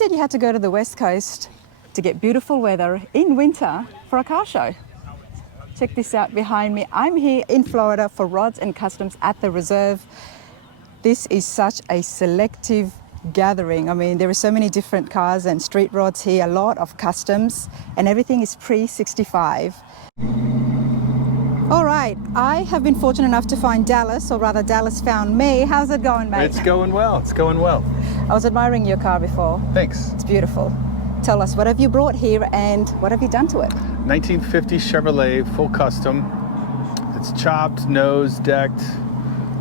said you had to go to the West Coast to get beautiful weather in winter for a car show. Check this out behind me. I'm here in Florida for Rods and Customs at the Reserve. This is such a selective gathering. I mean, there are so many different cars and street rods here, a lot of customs, and everything is pre-65. All right, I have been fortunate enough to find Dallas, or rather Dallas found me. How's it going, mate? It's going well, it's going well. I was admiring your car before. Thanks. It's beautiful. Tell us, what have you brought here and what have you done to it? 1950 Chevrolet, full custom. It's chopped, nose, decked.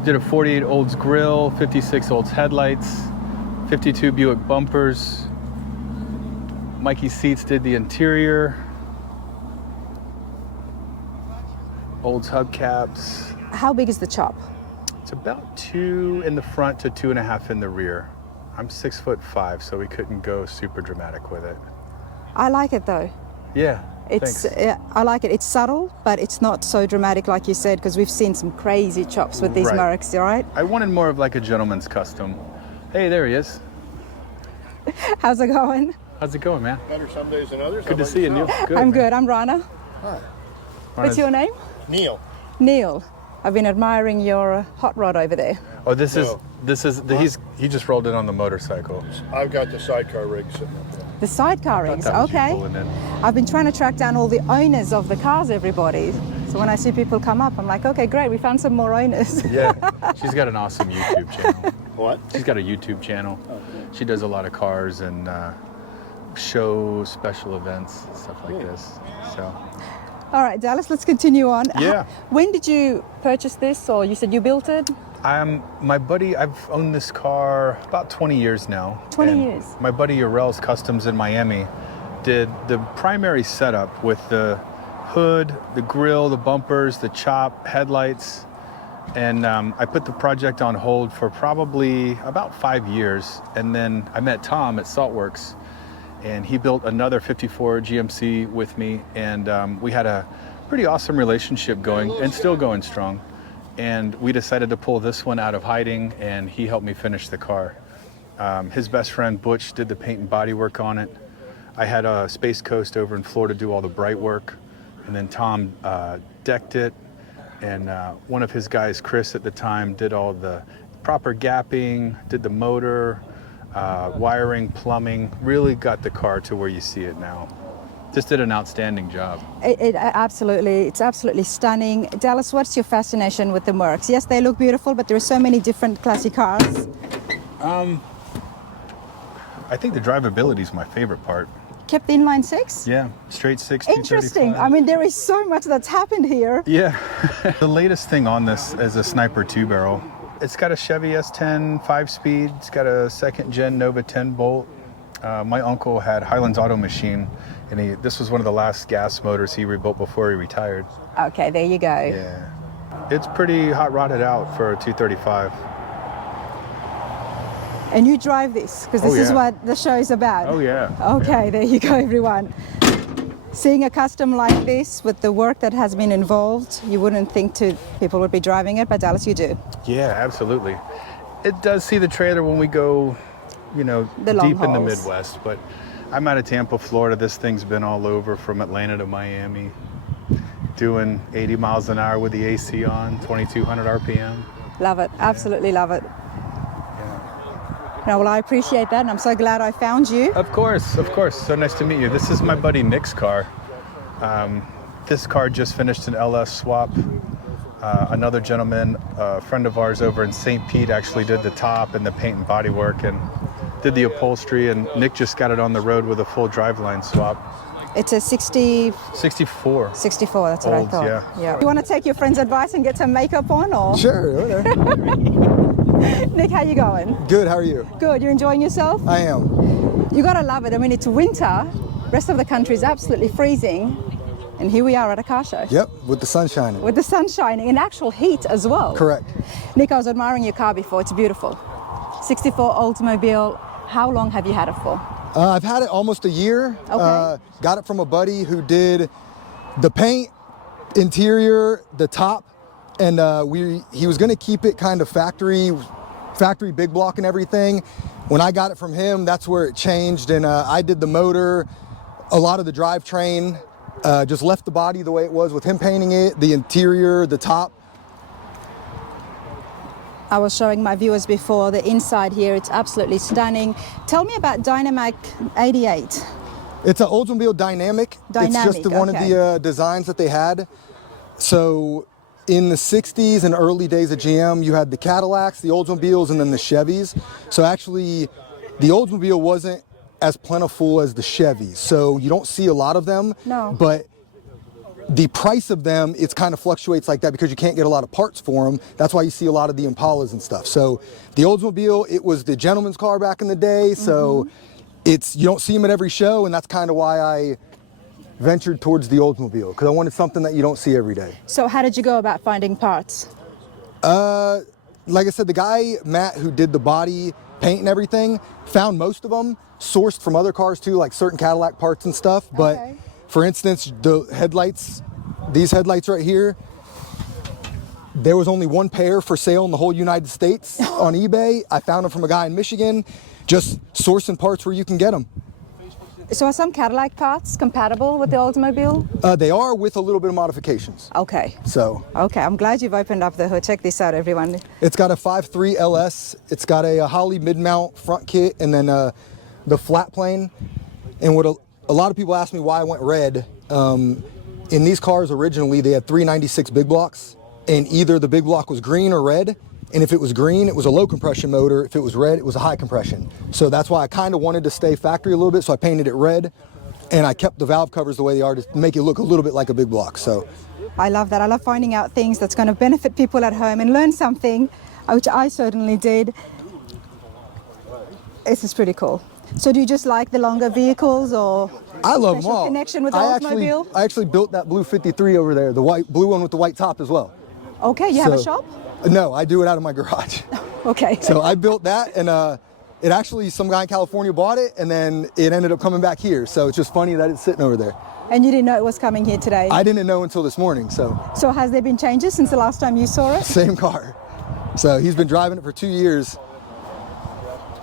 Did a 48 Olds grill, 56 Olds headlights, 52 Buick bumpers. Mikey Seats did the interior. Olds hubcaps. How big is the chop? It's about 2 in the front to 2.5 in the rear. I'm 6'5", so we couldn't go super dramatic with it. I like it though. Yeah, It's thanks. I like it. It's subtle, but it's not so dramatic like you said, because we've seen some crazy chops with these Right. Mercs, all right? I wanted more of like a gentleman's custom. Hey, there he is. How's it going? How's it going, man? Better some days than others. Good to see you, Neil. Good, I'm man. good. I'm Rana. Hi. What's your name? Neil. Neil. I've been admiring your hot rod over there. Oh, this No. is he just rolled in on the motorcycle. I've got the sidecar rig sitting up there. The sidecar rigs, That was you okay. pulling in. I've been trying to track down all the owners of the cars, everybody. So when I see people come up, I'm like, okay, great, we found some more owners. Yeah, she's got an awesome YouTube channel. What? She's got a YouTube channel. She does a lot of cars and show special events, stuff like this. So All right, Dallas, let's continue on. Yeah. When did you purchase this, or you said you built it? my buddy, I've owned this car about 20 years now. 20 and years. My buddy Urel's Customs in Miami did the primary setup with the hood, the grill, the bumpers, the chop, headlights. And I put the project on hold for probably about 5 years. And then I met Thom at Saltworks, and he built another 54 GMC with me. And we had a pretty awesome relationship going and still going strong. And we decided to pull this one out of hiding, and he helped me finish the car. His best friend Butch did the paint and body work on it. I had a Space Coast over in Florida do all the bright work, and then Thom decked it, and one of his guys, Chris at the time, did all the proper gapping, did the motor, wiring, plumbing, really got the car to where you see it now. Just did an outstanding job. It's absolutely stunning. Dallas, what's your fascination with the Mercs? Yes, they look beautiful, but there are so many different classy cars. I think the drivability is my favorite part. Kept the inline six? Yeah, straight 6, Interesting. 235. I mean, there is so much that's happened here. Yeah. The latest thing on this is a Sniper 2-barrel. It's got a Chevy S10 5-speed. It's got a second-gen Nova 10 bolt. My uncle had Highlands Auto Machine, and this was one of the last gas motors he rebuilt before he retired. Okay, there you go. Yeah. It's pretty hot rodded out for a 235. And you drive this, because this is yeah. what the show is about. Oh, yeah. Okay, there you go, everyone. Seeing a custom like this with the work that has been involved, you wouldn't think people would be driving it, but Dallas, you do. Yeah, absolutely. It does see the trailer when we go, you know, The long deep in the hauls. Midwest, but I'm out of Tampa, Florida. This thing's been all over from Atlanta to Miami, doing 80 miles an hour with the AC on, 2,200 RPM. Love it, absolutely love it. No, well, I appreciate that, and I'm so glad I found you. Of course. So nice to meet you. This is my buddy Nick's car. This car just finished an LS swap. Another gentleman, a friend of ours over in St. Pete, actually did the top and the paint and body work and did the upholstery, and Nick just got it on the road with a full driveline swap. It's a 64. 64, that's what Olds, I thought. yeah. You want to take your friend's advice and get some makeup on, or? Sure, whatever. Nick, how you going? Good, how are you? Good, you enjoying yourself? I am. You gotta love it. I mean, it's winter, rest of the country is absolutely freezing, and here we are at a car show. Yep, with the sun shining. With the sun shining, in actual heat as well. Correct. Nick, I was admiring your car before, it's beautiful. 64 Oldsmobile, how long have you had it for? I've had it almost a year. Okay. Got it from a buddy who did the paint, interior, the top, and he was gonna keep it kind of factory big block and everything. When I got it from him, that's where it changed, and I did the motor, a lot of the drivetrain, just left the body the way it was with him painting it, the interior, the top. I was showing my viewers before the inside here. It's absolutely stunning. Tell me about Dynamic 88. It's an Oldsmobile Dynamic. It's just one of the designs that they had. So in the 60s and early days of GM, you had the Cadillacs, the Oldsmobiles, and then the Chevys. So actually, the Oldsmobile wasn't as plentiful as the Chevys. So you don't see a lot of them. No. But the price of them, it kind of fluctuates like that because you can't get a lot of parts for them. That's why you see a lot of the Impalas and stuff. So the Oldsmobile, it was the gentleman's car back in the day. So you don't see them at every show, and that's kind of why I ventured towards the Oldsmobile, because I wanted something that you don't see every day. So how did you go about finding parts? Like I said, the guy, Matt, who did the body, paint and everything, found most of them, sourced from other cars too, like certain Cadillac parts and stuff. But for instance, the headlights, these headlights right here, there was only one pair for sale in the whole United States on eBay. I found them from a guy in Michigan, just sourcing parts where you can get them. So are some Cadillac parts compatible with the Oldsmobile? They are, with a little bit of modifications. Okay. So. Okay, I'm glad you've opened up the hood. Check this out, everyone. It's got a 5.3 LS. It's got a Holley mid-mount front kit, and then the flat plane. And what a lot of people ask me why I went red. In these cars originally, they had 396 big blocks, and either the big block was green or red. And if it was green, it was a low compression motor. If it was red, it was a high compression. So that's why I kind of wanted to stay factory a little bit. So I painted it red, and I kept the valve covers the way they are to make it look a little bit like a big block. So I love that. I love finding out things that's going to benefit people at home and learn something, which I certainly did. This is pretty cool. So do you just like the longer vehicles, or I love them all. Connection with the Oldsmobile? I actually built that blue 53 over there, the blue one with the white top as well. Okay, you have a shop? No, I do it out of my garage. Okay. So I built that, and it actually, some guy in California bought it, and then it ended up coming back here. So it's just funny that it's sitting over there. And you didn't know it was coming here today? I didn't know until this morning, so. So has there been changes since the last time you saw it? Same car. So he's been driving it for 2 years.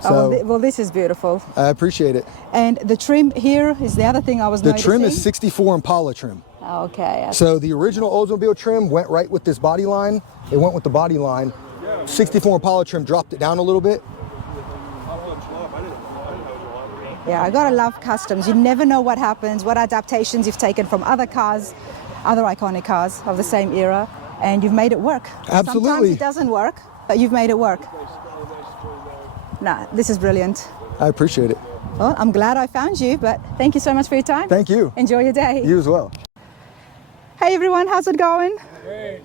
So, well, this is beautiful. I appreciate it. And the trim here is the other thing I was noticing. The trim is 64 Impala trim. Okay. So the original Oldsmobile trim went right with this body line. It went with the body line. 64 Impala trim dropped it down a little bit. Yeah, I gotta love customs. You never know what happens, what adaptations you've taken from other cars, other iconic cars of the same era, and you've made it work. Absolutely. Sometimes it doesn't work, but you've made it work. Nah, this is brilliant. I appreciate it. Well, I'm glad I found you, but thank you so much for your time. Thank you. Enjoy your day. You as well. Hey everyone, how's it going? Great.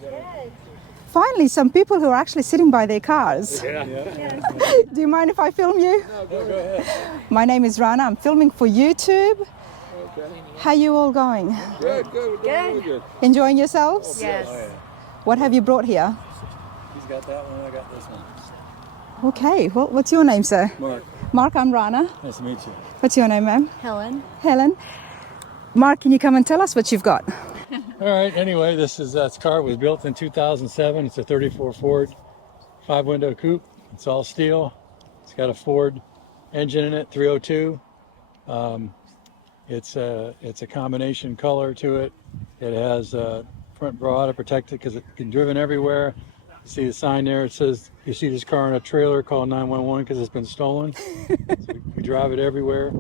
Finally, some people who are actually sitting by their cars. Yeah. Do you mind if I film you? No, go ahead. My name is Rana. I'm filming for YouTube. Okay. How you all going? Good. We're doing really good. Enjoying yourselves? Yes. Oh, yeah. What have you brought here? He's got that one, I got this one. Okay, well, what's your name, sir? Mark, Mark, I'm Rana. nice to meet you. What's your name, ma'am? Helen. Helen. Mark, can you come and tell us what you've got? All right, anyway, this car was built in 2007. It's a 34 Ford 5-window coupe. It's all steel. It's got a Ford engine in it, 302. It's a combination color to it. It has front bra protected because it can be driven everywhere. You see the sign there, it says you see this car in a trailer, call 911 because it's been stolen. So we drive it everywhere.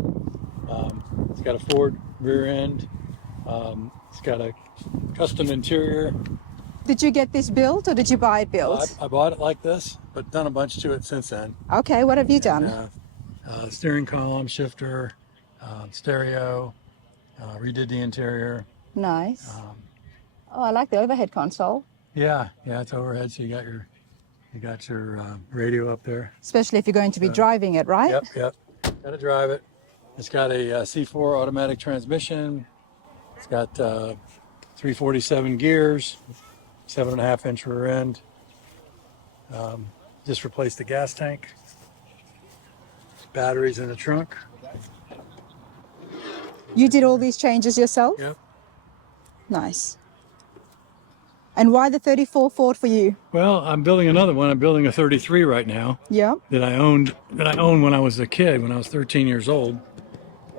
It's got a Ford rear end. It's got a custom interior. Did you get this built or did you buy it built? I bought it like this, but done a bunch to it since then. Okay, what have you done? Steering column, shifter, stereo, redid the interior. Nice. Oh, I like the overhead console. Yeah, it's overhead, so you got your radio up there. Especially if you're going to be driving it, right? Yep. Got to drive it. It's got a C4 automatic transmission. It's got 347 gears, 7.5-inch rear end. Just replaced the gas tank. Batteries in the trunk. You did all these changes yourself? Yep. Nice. And why the 34 Ford for you? Well, I'm building another one. I'm building a 33 right now Yeah. that I owned when I was a kid, when I was 13 years old,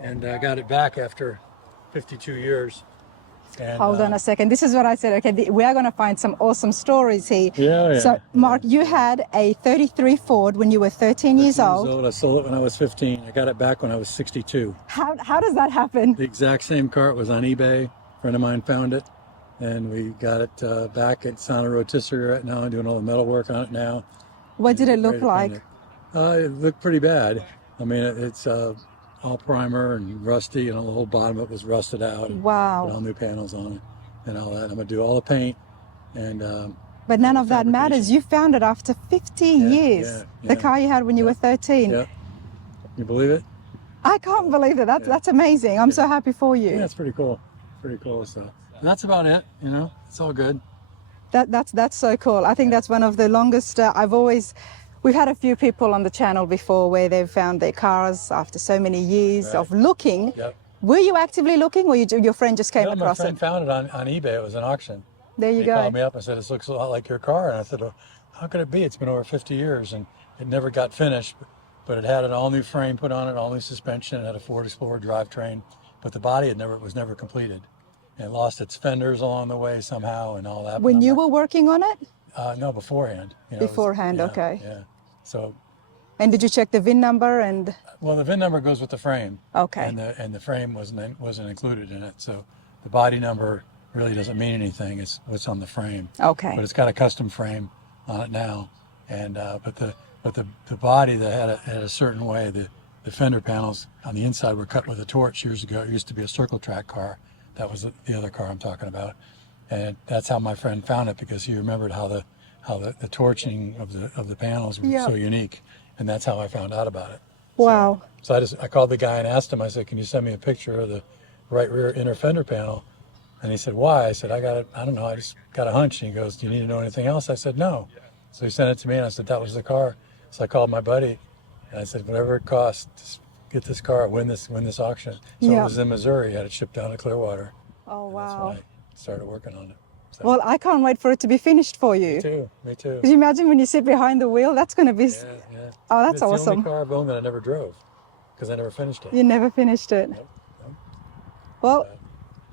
and I got it back after 52 years. And, Hold on a second. This is what I said. Okay, we are going to find some awesome stories here. Yeah. So, Mark, you had a 33 Ford when you were 13 years old. I sold it when I was 15. I got it back when I was 62. How does that happen? The exact same car. It was on eBay. A friend of mine found it, and we got it back. It's on a rotisserie right now. I'm doing all the metal work on it now. What did it look like? It looked pretty bad. I mean, it's all primer and rusty, and the whole bottom of it was rusted out. And Wow. put all new panels on it and all that. I'm gonna do all the paint and. But none of that matters. You found it after 50 years. Yeah. The car you had when you were 13. Yeah. You believe it? I can't believe it. That's amazing. I'm so happy for you. Yeah, it's pretty cool. Pretty cool. So and that's about it. You know, it's all good. That's so cool. I think that's one of the longest. We've had a few people on the channel before where they've found their cars after so many years of looking. Yep. Were you actively looking, or your friend just came across my friend it? found it on eBay. It was an auction. There you He go. called me up and said, "This looks a lot like your car." And I said, "Well, how could it be? It's been over 50 years and it never got finished." But it had an all-new frame put on it, all-new suspension. It had a Ford Explorer drivetrain, but the body was never completed. And lost its fenders along the way somehow and all that. When you were working on it? No, beforehand. Beforehand, okay. Yeah. So. And did you check the VIN number and? Well, the VIN number goes with the frame. Okay. And the frame wasn't included in it, so the body number really doesn't mean anything. It's what's on the frame. Okay. But it's got a custom frame on it now, and but the body that had a certain way. The fender panels on the inside were cut with a torch years ago. It used to be a circle track car. That was the other car I'm talking about, and that's how my friend found it, because he remembered how the torching of the panels was so unique, and that's how I found out about it. Wow. So I called the guy and asked him. I said, "Can you send me a picture of the right rear inner fender panel?" And he said, "Why?" I said, "I don't know. I just got a hunch." And he goes, "Do you need to know anything else?" I said, "No." So he sent it to me, and I said, "That was the car." So I called my buddy, and I said, "Whatever it costs, just get this car, win this auction." So it was in Missouri. I had it shipped down to Clearwater. Oh, wow. That's why I started working on it. So. Well, I can't wait for it to be finished for you. Me too. Could you imagine when you sit behind the wheel? That's going to be... Yeah. Oh, that's it's awesome. It's the only car I've owned that I never drove, because I never finished it. You never finished it. Nope. Well,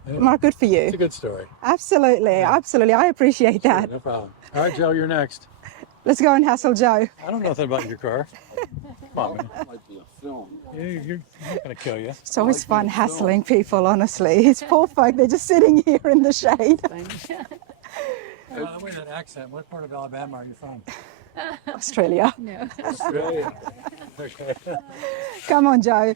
Anyway, Mark, good for you. it's a good story. Absolutely. I appreciate that. No problem. All right, Joe, you're next. Let's go and hassle Joe. I don't know nothing about your car. Come on, man. Might be a film. You're not going to kill you. It's always fun hassling people, honestly. It's poor folk, they're just sitting here in the shade. By the way, that accent, what part of Alabama are you from? Australia. Australia. Okay. Come on, Joe.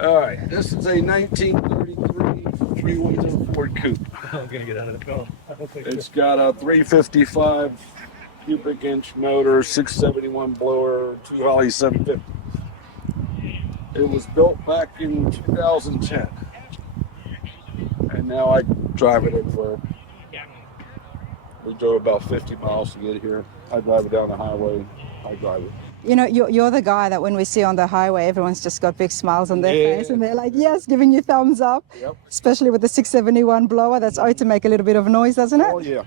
All right, this is a 1933 three-wheeler Ford Coupe. I'm going to get out of the phone. It's got a 355 cubic inch motor, 671 blower, 2 Holley 750. It was built back in 2010, and now I drive it everywhere. We drove about 50 miles to get here. I drive it down the highway. I drive it. You know, you're the guy that when we see on the highway, everyone's just got big smiles on their face and they're like, yes, giving you thumbs up. Yep. Especially with the 671 blower. That's ought to make a little bit of noise, doesn't it? Oh yeah.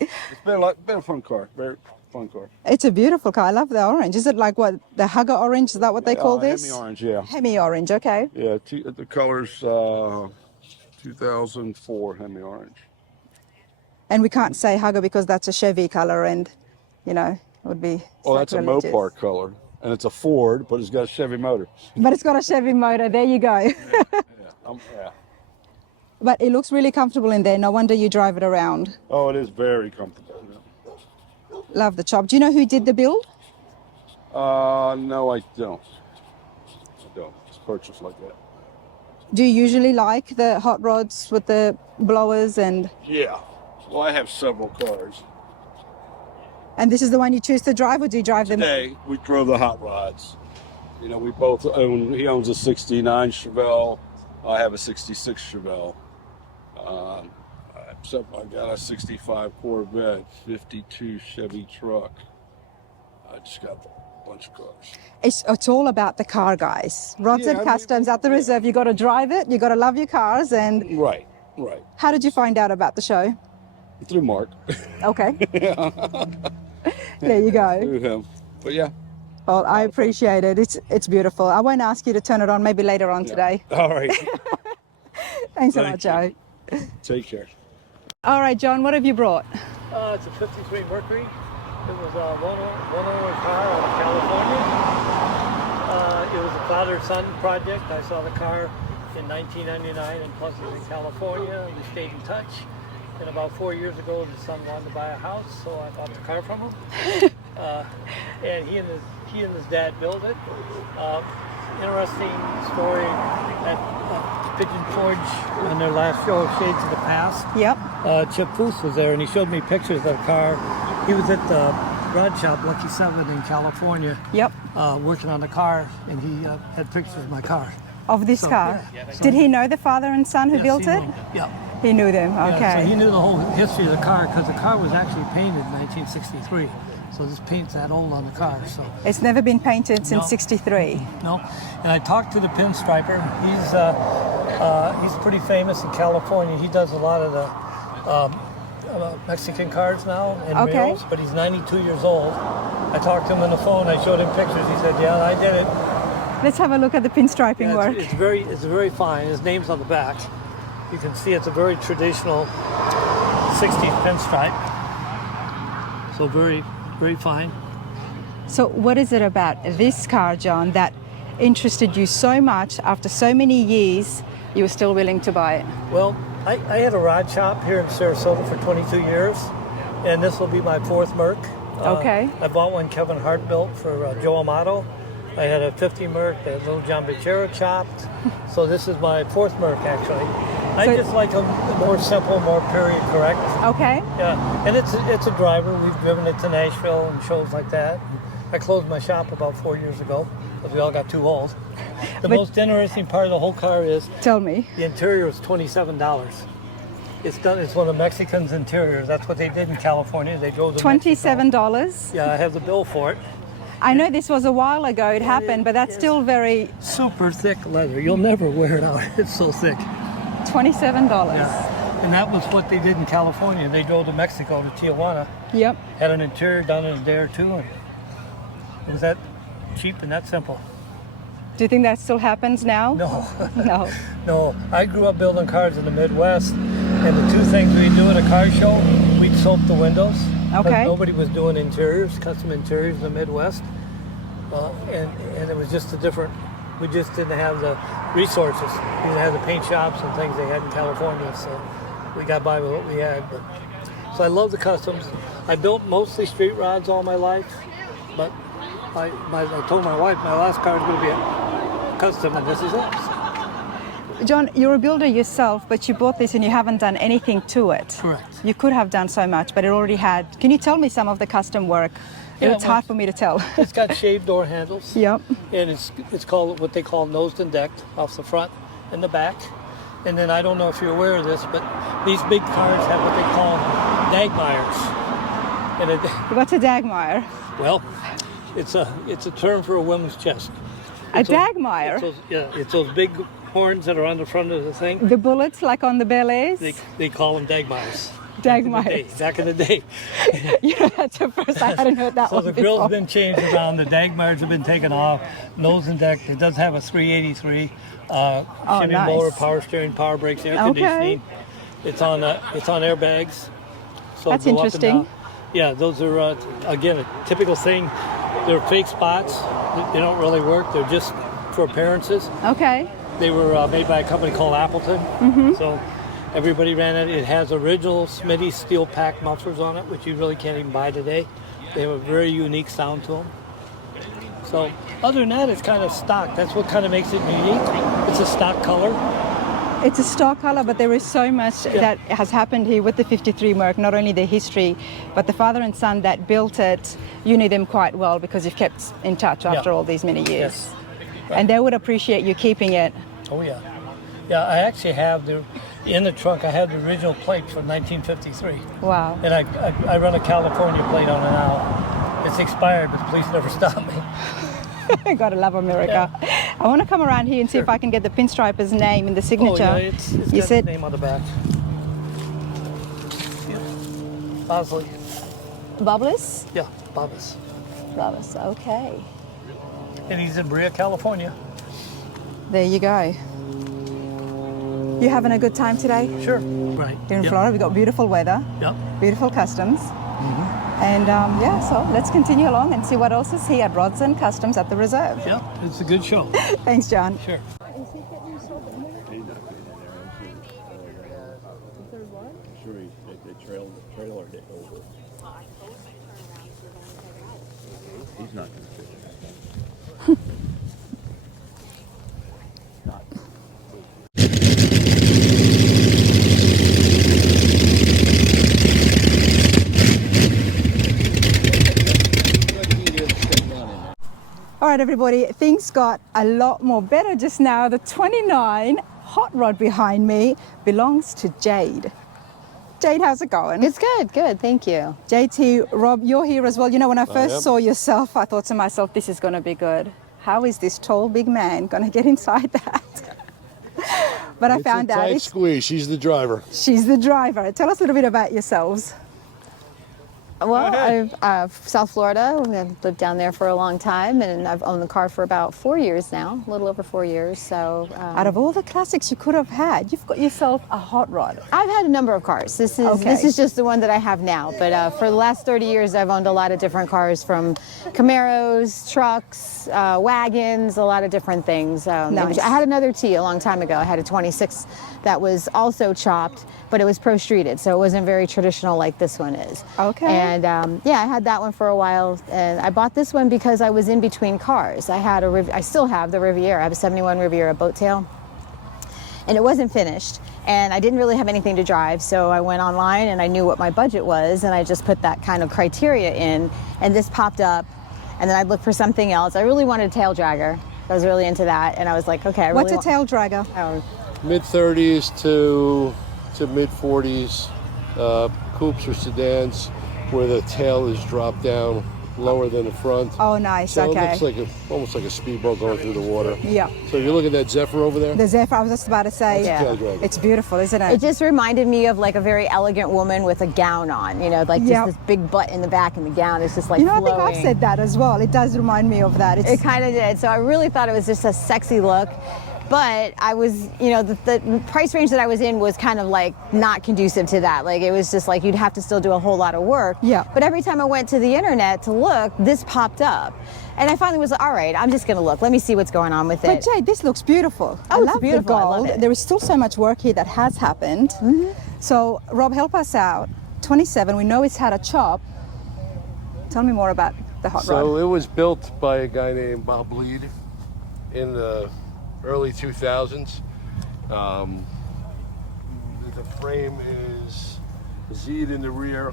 It's been a fun car. Very fun car. It's a beautiful car. I love the orange. Is it like what, the Hugger orange? Is that what they call this? Hemi orange, yeah. Hemi orange, okay. Yeah, the color's 2004 Hemi orange. And we can't say Hugger because that's a Chevy color and, you know, it would be Oh, that's a sacrilegious. Mopar color. And it's a Ford, but it's got a Chevy motor. But it's got a Chevy motor. There you go. Yeah. But it looks really comfortable in there. No wonder you drive it around. Oh, it is very comfortable. Yeah. Love the chop. Do you know who did the build? No, I don't. It's purchased like that. Do you usually like the hot rods with the blowers and... Yeah. Well, I have several cars. And this is the one you choose to drive, or do you drive them? Today, we drove the hot rods. You know, we both own, he owns a 69 Chevelle. I have a 66 Chevelle. Except I got a 65 Corvette, 52 Chevy truck. I just got a bunch of cars. It's all about the car, guys. Rods Yeah, and I mean, Customs at the reserve. You got to drive it. You got to love your cars. And Right. how did you find out about the show? Through Mark. Okay. There you go. Through him. But yeah. Well, I appreciate it. It's beautiful. I won't ask you to turn it on maybe later on today. All right. Thanks a lot, Thank Joe. Take care. All right, John, what have you brought? It's a 53 Mercury. It was a one-owner car out of California. It was a father-son project. I saw the car in 1999 in Pleasanton, California. We stayed in touch. And about 4 years ago, the son wanted to buy a house, so I bought the car from him. And he and his dad built it. Interesting story at Pigeon Forge on their last show of Shades of the Past. Yep. Chip Foose was there, and he showed me pictures of the car. He was at the rod shop, Lucky 7 in California, Yep. working on the car, and he had pictures of my car. Of this car. yeah. So Did he know the father and son who Yes, built he it? knew. Yeah. He knew them. Yeah, Okay. so he knew the whole history of the car because the car was actually painted in 1963. So this paint's that old on the car. So It's never been painted since No. 63. no, and I talked to the pinstriper. He's pretty famous in California. He does a lot of the Mexican cars now and Okay. murals, but he's 92 years old. I talked to him on the phone. I showed him pictures. He said, "Yeah, I did it." Let's have a look at the pinstriping Yeah, work. it's very fine. His name's on the back. You can see it's a very traditional 60s pinstripe. So very fine. So what is it about this car, John, that interested you so much after so many years you were still willing to buy it? Well, I had a rod shop here in Sarasota for 22 years, and this will be my fourth Merc. Okay. I bought one Kevin Hart built for Joe Amato. I had a 50 Merc, a little John Becerra chopped. So this is my fourth Merc, actually. I So- just like them more simple, more period correct. Okay. Yeah, and it's a driver. We've driven it to Nashville and shows like that. I closed my shop about 4 years ago because we all got too old. The But- most interesting part of the whole car is Tell me. the interior is $27. It's done. It's one of Mexicans' interiors. That's what they did in California. They drove to Mexico. $27? Yeah, I have the bill for it. I know this was a while ago it happened, but that's still very... Super thick leather. You'll never wear it out. It's so thick. $27. Yeah. And that was what they did in California. They drove to Mexico to Tijuana. Yep. Had an interior done in a day or two, and it was that cheap and that simple. Do you think that still happens now? No, No. no. I grew up building cars in the Midwest, and the two things we do at a car show, we'd soap the windows. 'Cause Okay. Nobody was doing interiors, custom interiors in the Midwest, and it was just a different. We just didn't have the resources. We didn't have the paint shops and things they had in California, so we got by with what we had. But so I love the customs. I built mostly street rods all my life, but I told my wife my last car is going to be a custom, and this is it. John, you're a builder yourself, but you bought this and you haven't done anything to it. Correct. You could have done so much, but it already had. Can you tell me some of the custom work? Yeah, It's hard for me to tell. It's got shaved door handles. Yep. And it's called what they call nosed and decked off the front and the back. And then I don't know if you're aware of this, but these big cars have what they call Dagmires. And What's a Dagmire? well, it's a term for a woman's chest. A It's those- Dagmire? It's those big horns that are on the front of the thing. The bullets like on the Bel Airs? They call them Dagmires. Dagmires. Back in the day. Yeah, that's the first I hadn't heard that So one the before. grill's have been changed around. The Dagmires have been taken off. Nose and deck. It does have a 383 shimming nice. motor, power steering, power brakes, air Okay. conditioning. It's on airbags. So That's go up and interesting. down. Yeah, those are again a typical thing. They're fake spots. They don't really work. They're just for appearances. Okay. They were made by a company called Appleton. Mm-hmm. So everybody ran it. It has original Smitty steel pack mufflers on it, which you really can't even buy today. They have a very unique sound to them. So other than that, it's kind of stock. That's what kind of makes it unique. It's a stock color. It's a stock color, but there is so much that has happened here with the 53 Merc, not only the history, but the father and son that built it, you knew them quite well because you've kept in touch after all these many years. Yes. And they would appreciate you keeping it. Oh yeah. Yeah, I actually have in the trunk, I have the original plate from 1953. Wow. And I run a California plate on it now. It's expired, but the police never stopped me. Gotta love America. I want to come around here and see if I can get the pinstriper's name in the signature. Oh yeah, it's You got said the name on the back. Yeah. Bosley. Bubbles? Yeah, Bobbas. Bubbles, okay. And he's in Brea, California. There you go. You having a good time today? Sure. Right. Here in Yep. Florida, we've got beautiful weather, Yep. beautiful customs. And yeah, so let's continue along and see what else is here at Rods and Customs at the Reserve. Yep. It's a good show. Thanks, John. Sure. Trailer hit over. He's not going to fit All right, everybody, things got a lot more better just now. The 29 hot rod behind me belongs to Jade. Jade, how's it going? It's good, good, thank you. JT, Rob, you're here as well. You know, when I first saw yourself, I thought to myself, this is going to be good. How is this tall, big man going to get inside that? But I found out it's squeeze. She's the driver. She's the driver. Tell us a little bit about yourselves. Well, I've South Florida. I've lived down there for a long time, and I've owned the car for about 4 years now, a little over 4 years. So, Out of all the classics you could have had, you've got yourself a hot rod. I've had a number of cars. This is just the one that I have now. But for the last 30 years, I've owned a lot of different cars, from Camaros, trucks, wagons, a lot of different things. Nice. I had another T a long time ago. I had a 26 that was also chopped, but it was pro-streeted, so it wasn't very traditional like this one is. Okay. And yeah, I had that one for a while, and I bought this one because I was in between cars. I still have the Riviera. I have a 71 Riviera boat tail, and it wasn't finished, and I didn't really have anything to drive, so I went online and I knew what my budget was, and I just put that kind of criteria in, and this popped up, and then I'd look for something else. I really wanted a tail dragger. I was really into that, and I was like, okay, I really What's a tail dragger? Mid-30s to mid-40s, coupes or sedans, where the tail is dropped down lower than the front. Oh, nice. So Okay. it looks like almost like a speedboat going through the water. Yeah. So if you look at that Zephyr over there, The Zephyr, I was just about to say. Yeah. tail dragger. It's beautiful, isn't it? It just reminded me of like a very elegant woman with a gown on, you know, like just Yep. this big butt in the back, and the gown is just like You know, I flowing. think I've said that as well. It does remind me of that. It kind of did. So I really thought it was just a sexy look. But I was, you know, the price range that I was in was kind of like not conducive to that. Like it was just like you'd have to still do a whole lot of work. Yeah. But every time I went to the internet to look, this popped up. And I finally was like, all right, I'm just going to look. Let me see what's going on with But it. Jade, this looks beautiful. I Oh, it's love beautiful. I the love gold. it. There is still so much work here that has happened. So, Rob, help us out. 27, we know it's had a chop. Tell me more about the hot So rod. it was built by a guy named Bob Bleed in the early 2000s. The frame is Z'd in the rear.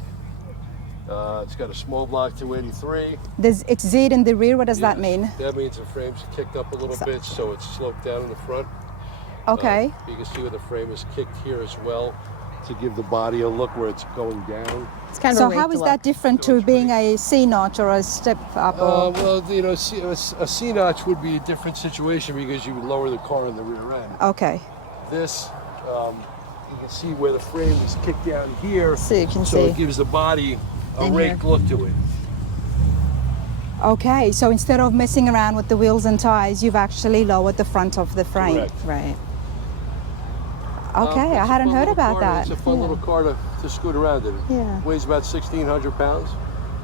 It's got a small block 283. It's Z'd in the rear. What does that Yes, mean? That means the frame's kicked up a little bit, so it's sloped down in the front. Okay. You can see where the frame is kicked here as well, to give the body a look where it's going down. It's kind of So a how raked is look. that different to being a C notch or a step up? Or Well, you know, a C-notch would be a different situation because you would lower the car in the rear end. okay. This, you can see where the frame is kicked down here. So you can So see. it gives the body a In raked here. look to it. Okay, so instead of messing around with the wheels and tires, you've actually lowered the front of the frame. Correct. Right. Okay, It's I a hadn't fun heard little about car. that. It's a fun little car to scoot around in. Yeah. Weighs about 1,600 pounds.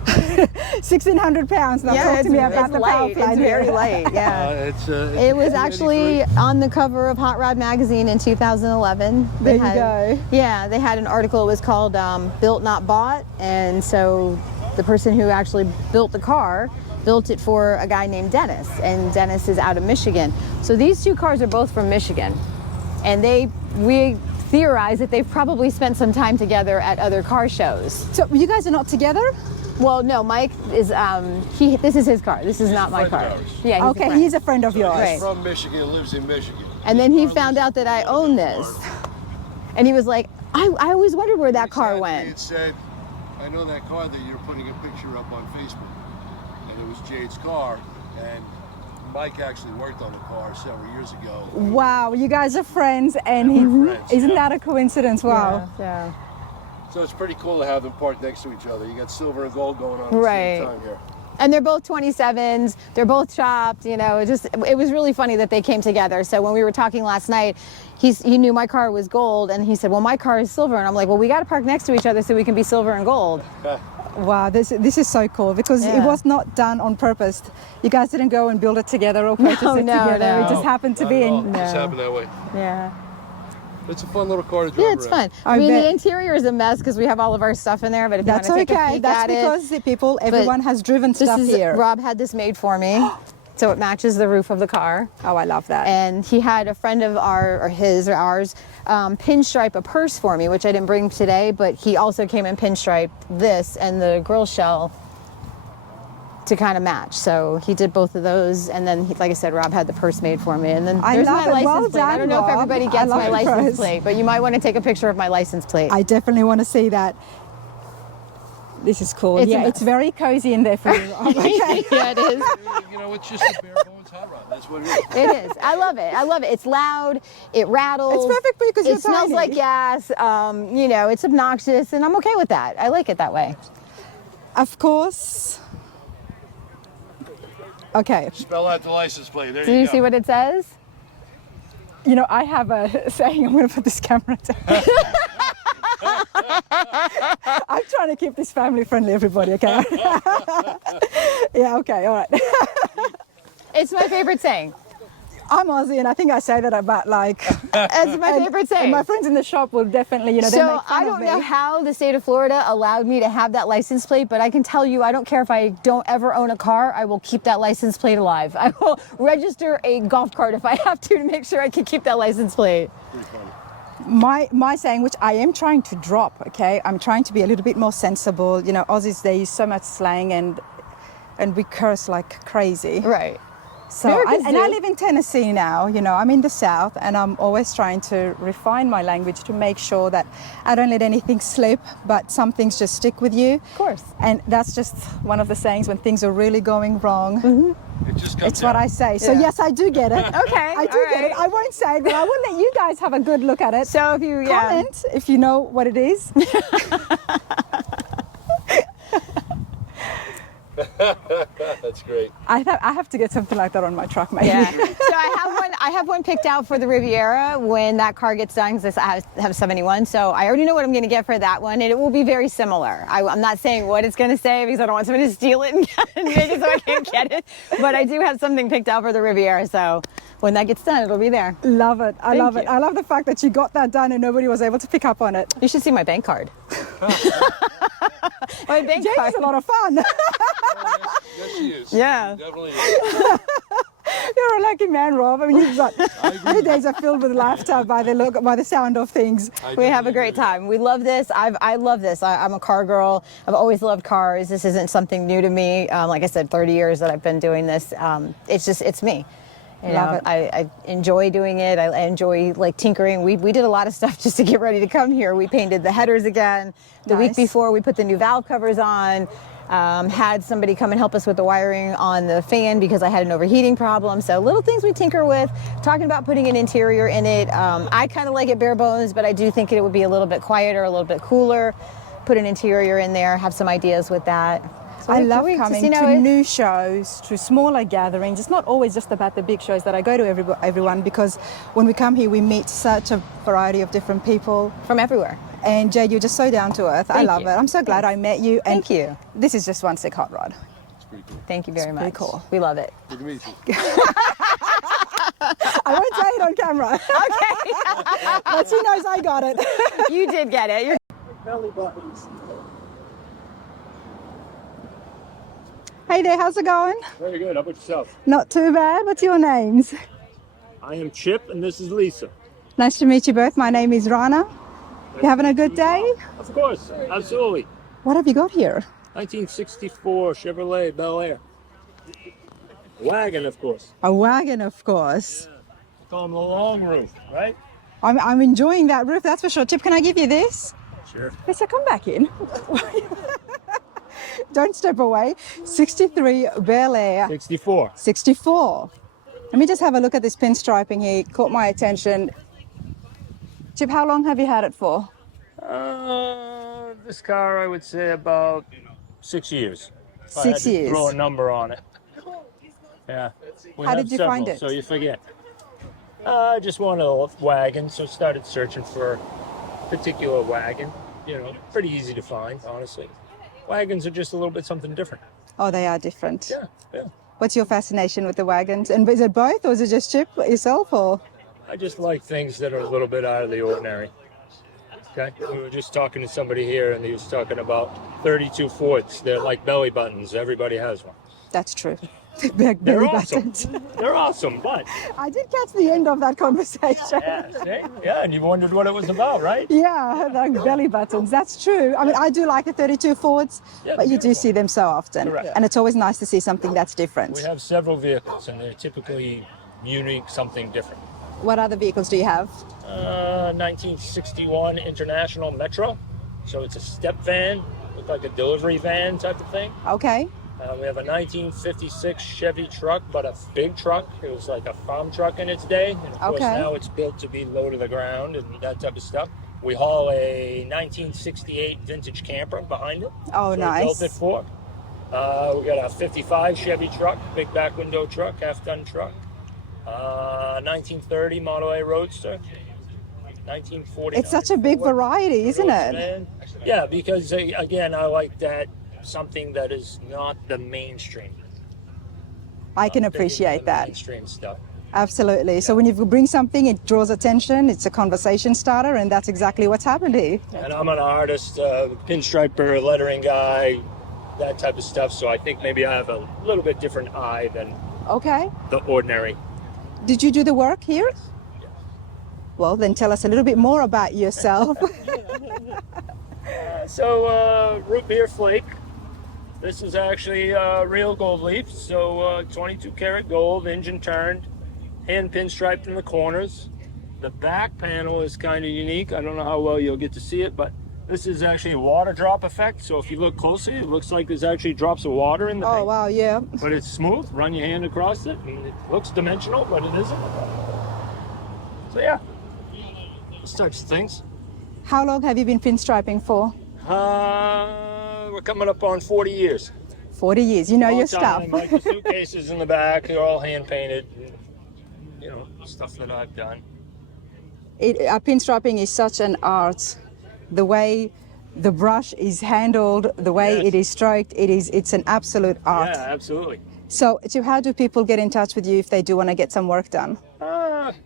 1,600 pounds. Now talk to me about the power light. plant It's here. very light. Yeah. It's It was actually on the cover of Hot Rod magazine in 2011. There you They had- go. Yeah, they had an article. It was called "Built Not Bought," and so the person who actually built the car built it for a guy named Dennis, and Dennis is out of Michigan. So these two cars are both from Michigan, and we theorize that they've probably spent some time together at other car shows. So you guys are not together? Well, no, Mike is this is his car. This is not my friend car. of ours. Yeah, he's a Okay, friend. he's a friend of yours. Right. From Michigan, lives in Michigan. And then he found out that I own this, and he was like, I always wondered where that car He went. had said, I know that car that you're putting a picture up on Facebook. And it was Jade's car. And Mike actually worked on the car several years ago. Wow, you guys are friends, and We're friends, isn't yeah. that a coincidence? Wow. Yeah. So it's pretty cool to have them parked next to each other. You got silver and gold going on at Right. the same time here. And they're both 27s. They're both chopped. You know, it was really funny that they came together. So when we were talking last night, he knew my car was gold, and he said, "Well, my car is silver." And I'm like, "Well, we got to park next to each other so we can be silver and gold." Wow, this is so cool because it Yeah. was not done on purpose. You guys didn't go and build it together or purchase it together. no. It just happened to Not be at all. in. It just happened that way. Yeah. It's a fun little car to drive Yeah, it's around. fun. I I mean, bet. the interior is a mess because we have all of our stuff in there. But if That's you want to take a okay. peek That's at because the people, But everyone has driven this stuff is here. Rob had this made for me, so it matches the roof of the car. Oh, I love that. And he had a friend of ours pinstripe a purse for me, which I didn't bring today, but he also came and pinstriped this and the grill shell to kind of match. So he did both of those, and then like I said, Rob had the purse made for me. And then I there's love my it. license Well plate. I done, don't know if Rob. everybody I gets love my the license purse. plate, but you might want to take a picture of my license plate. I definitely want to see that. This is cool. It's a yeah, mess. it's very cozy in there for you. Rob. Okay. Yeah, it is. You know, it's just a bare bones hot rod. That's what it is. It is. I love it. I love it. It's loud. It rattles. It's perfect for you 'cause you're It smells tiny. like gas. You know, it's obnoxious, and I'm okay with that. I like it that way. Of course. Okay. Spell out the license plate. There Do you see what it says? You know, I have a saying. I'm going to put this camera down. I'm trying to keep this family friendly, everybody, okay? Yeah, okay, all right. It's my favorite saying. I'm Aussie, and I think I say that about like. It's my favorite saying. And my friends in the shop will definitely, you know, they So make fun I don't of know me. how the state of Florida allowed me to have that license plate, but I can tell you, I don't care if I don't ever own a car, I will keep that license plate alive. I will register a golf cart if I have to make sure I can keep that license plate. My saying, which I am trying to drop, okay? I'm trying to be a little bit more sensible. You know, Aussies, they use so much slang and we curse like crazy. Right. So, Americans and I do. live in Tennessee now, you know, I'm in the South, and I'm always trying to refine my language to make sure that I don't let anything slip, but some things just stick with you. Of course. And that's just one of the sayings when things are really going wrong. It just comes It's what I say. So Yeah. yes, I do get it. Okay, I do all get it. right. I won't say it, but I will let you guys have a good look at it. So if you, Comment if you know what it is. That's great. I have to get something like that on my truck, maybe. Yeah. So I have one picked out for the Riviera when that car gets done, because I have 71. So I already know what I'm going to get for that one, and it will be very similar. I'm not saying what it's going to say because I don't want somebody to steal it and make it so I can't get it. But I do have something picked out for the Riviera. So when that gets done, it'll be there. Love it. I love you. it. I love the fact that you got that done and nobody was able to pick up on it. You should see my bank card. My bank Jade card. is a lot of fun. Yes, she is. Yeah. Definitely is. You're a lucky man, Rob. I mean, you've got your days are filled with laughter by the sound of things. We have a great time. We love this. I love this. I'm a car girl. I've always loved cars. This isn't something new to me. Like I said, 30 years that I've been doing this. It's me. You Love know, it. I enjoy doing it. I enjoy like tinkering. We did a lot of stuff just to get ready to come here. We painted the headers again. The week Nice. before, we put the new valve covers on. Had somebody come and help us with the wiring on the fan because I had an overheating problem. So little things we tinker with. Talking about putting an interior in it. I kind of like it bare bones, but I do think it would be a little bit quieter, a little bit cooler. Put an interior in there. Have some ideas with that. So I we- love we just, coming you know, to it- new shows, to smaller gatherings. It's not always just about the big shows that I go to everyone, because when we come here, we meet such a variety of different people. from everywhere. And Jade, you're just so down to earth. I Thank love you. it. I'm so glad I met you. And Thank you. This is just one sick hot rod. It's pretty cool. Thank you very much. pretty cool. We love it. Good to meet you. I won't say it on camera. Okay. But she knows I got it. You did get it. You're Belly buttons. Hey there, how's it going? Very good. How about yourself? Not too bad. What's your names? I am Chip, and this is Lisa. Nice to meet you both. My name is Rana. You having a good day? Of course, absolutely. What have you got here? 1964 Chevrolet Bel Air. Wagon, of course. A wagon, of course. Call them the long roof, right? I'm enjoying that roof, that's for sure. Chip, can I give you this? Sure. Lisa, come back in. Don't step away. 63 Bel Air. 64. 64. Let me just have a look at this pinstriping here. It caught my attention. Chip, how long have you had it for? This car, I would say about 6 years. If I had 6 to years. throw a number on it. Yeah. We How have did you several, find it? So you forget. I just wanted a wagon, so started searching for a particular wagon. You know, pretty easy to find, honestly. Wagons are just a little bit something different. Oh, they are different. Yeah, yeah. What's your fascination with the wagons? And is it both, or is it just Chip yourself, or? I just like things that are a little bit out of the ordinary. Okay, we were just talking to somebody here, and he was talking about 32 Fords. They're like belly buttons. Everybody has one. That's true. Belly They're awesome. buttons. They're awesome, but I did catch the end of that conversation. yeah, see? Yeah, and you wondered what it was about, right? Yeah, like belly buttons. That's true. I mean, I do like the 32 Fords, Yeah, but you do beautiful. see them so often. Correct. And it's always nice to see something that's different. We have several vehicles, and they're typically unique, something different. What other vehicles do you have? 1961 International Metro, so it's a step van, look like a delivery van type of thing. Okay. We have a 1956 Chevy truck, but a big truck. It was like a farm truck in its day, and of course Okay. now it's built to be low to the ground and that type of stuff. We haul a 1968 vintage camper behind it. Oh, So we nice. built it for. We got a 55 Chevy truck, big back window truck, half-ton truck. 1930 Model A Roadster. 1940. It's such a big variety, isn't it? Man. Yeah, because again, I like that something that is not the mainstream. I can I'm thinking appreciate of the that. mainstream stuff. Absolutely. So when you bring something, it draws attention, it's a conversation starter, and that's exactly what's happened here. And I'm an artist, pinstriper, lettering guy, that type of stuff. So I think maybe I have a little bit different eye than Okay. the ordinary. Did you do the work here? Well, then tell us a little bit more about yourself. So root beer flake. This is actually real gold leaf. So 22 karat gold, engine turned, hand pinstriped in the corners. The back panel is kind of unique. I don't know how well you'll get to see it, but this is actually a water drop effect. So if you look closely, it looks like there's actually drops of water in the Oh, paint. wow, yeah. But it's smooth. Run your hand across it, and it looks dimensional, but it isn't. So yeah, those types of things. How long have you been pinstriping for? We're coming up on 40 years. 40 years. You know Long your stuff. time. Like the suitcases in the back, they're all hand painted. You know, stuff that I've done. Pinstriping is such an art. The way the brush is handled, the way Yes. it is stroked, it's an absolute art. Yeah, absolutely. So how do people get in touch with you if they do want to get some work done?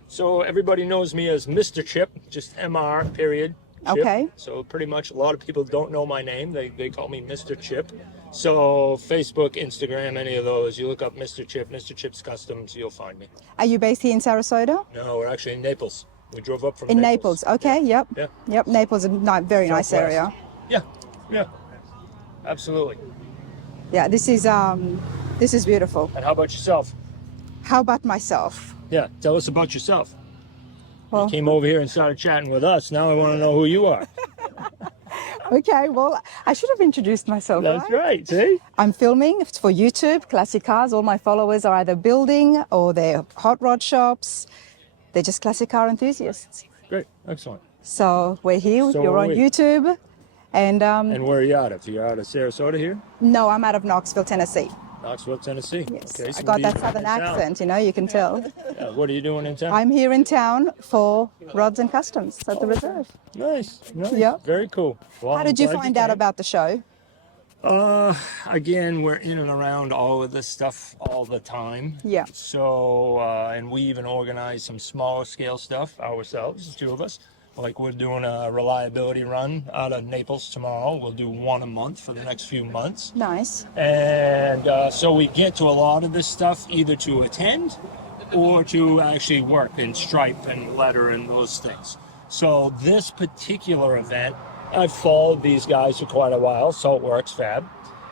So everybody knows me as Mr. Chip, just MR, period. Chip. Okay. So pretty much a lot of people don't know my name. They call me Mr. Chip. So Facebook, Instagram, any of those, you look up Mr. Chip, Mr. Chip's Customs, you'll find me. Are you based here in Sarasota? No, we're actually in Naples. We drove up from In Naples. Okay, yep. Yeah. Yep, Naples is a very nice Southwest. area. Yeah, yeah, absolutely. Yeah, this is beautiful. And how about yourself? How about myself? Yeah, tell us about yourself. Well, You came over here and started chatting with us. Now I want to know who you are. okay, well, I should have introduced myself, That's right? right, see? I'm filming for YouTube, classic cars. All my followers are either building or they're hot rod shops. They're just classic car enthusiasts. Great, excellent. So we're here, So you're are on we. YouTube. And And where are you out of? You're out of Sarasota here? no, I'm out of Knoxville, Tennessee. Knoxville, Tennessee. Yes, Okay, so I what got are you that doing southern in town? accent, you can tell. Yeah, what are you doing in town? I'm here in town for Rods and Customs at the Reserve. Nice, nice. Yeah. Very cool. Well, How I'm did you glad find out came. about the show? Again, we're in and around all of this stuff all the time. Yeah. So, and we even organize some smaller scale stuff ourselves, the two of us. Like we're doing a reliability run out of Naples tomorrow. We'll do one a month for the next few months. Nice. And so we get to a lot of this stuff either to attend or to actually work and stripe and letter and those things. So this particular event, I've followed these guys for quite a while, Saltworks Fab.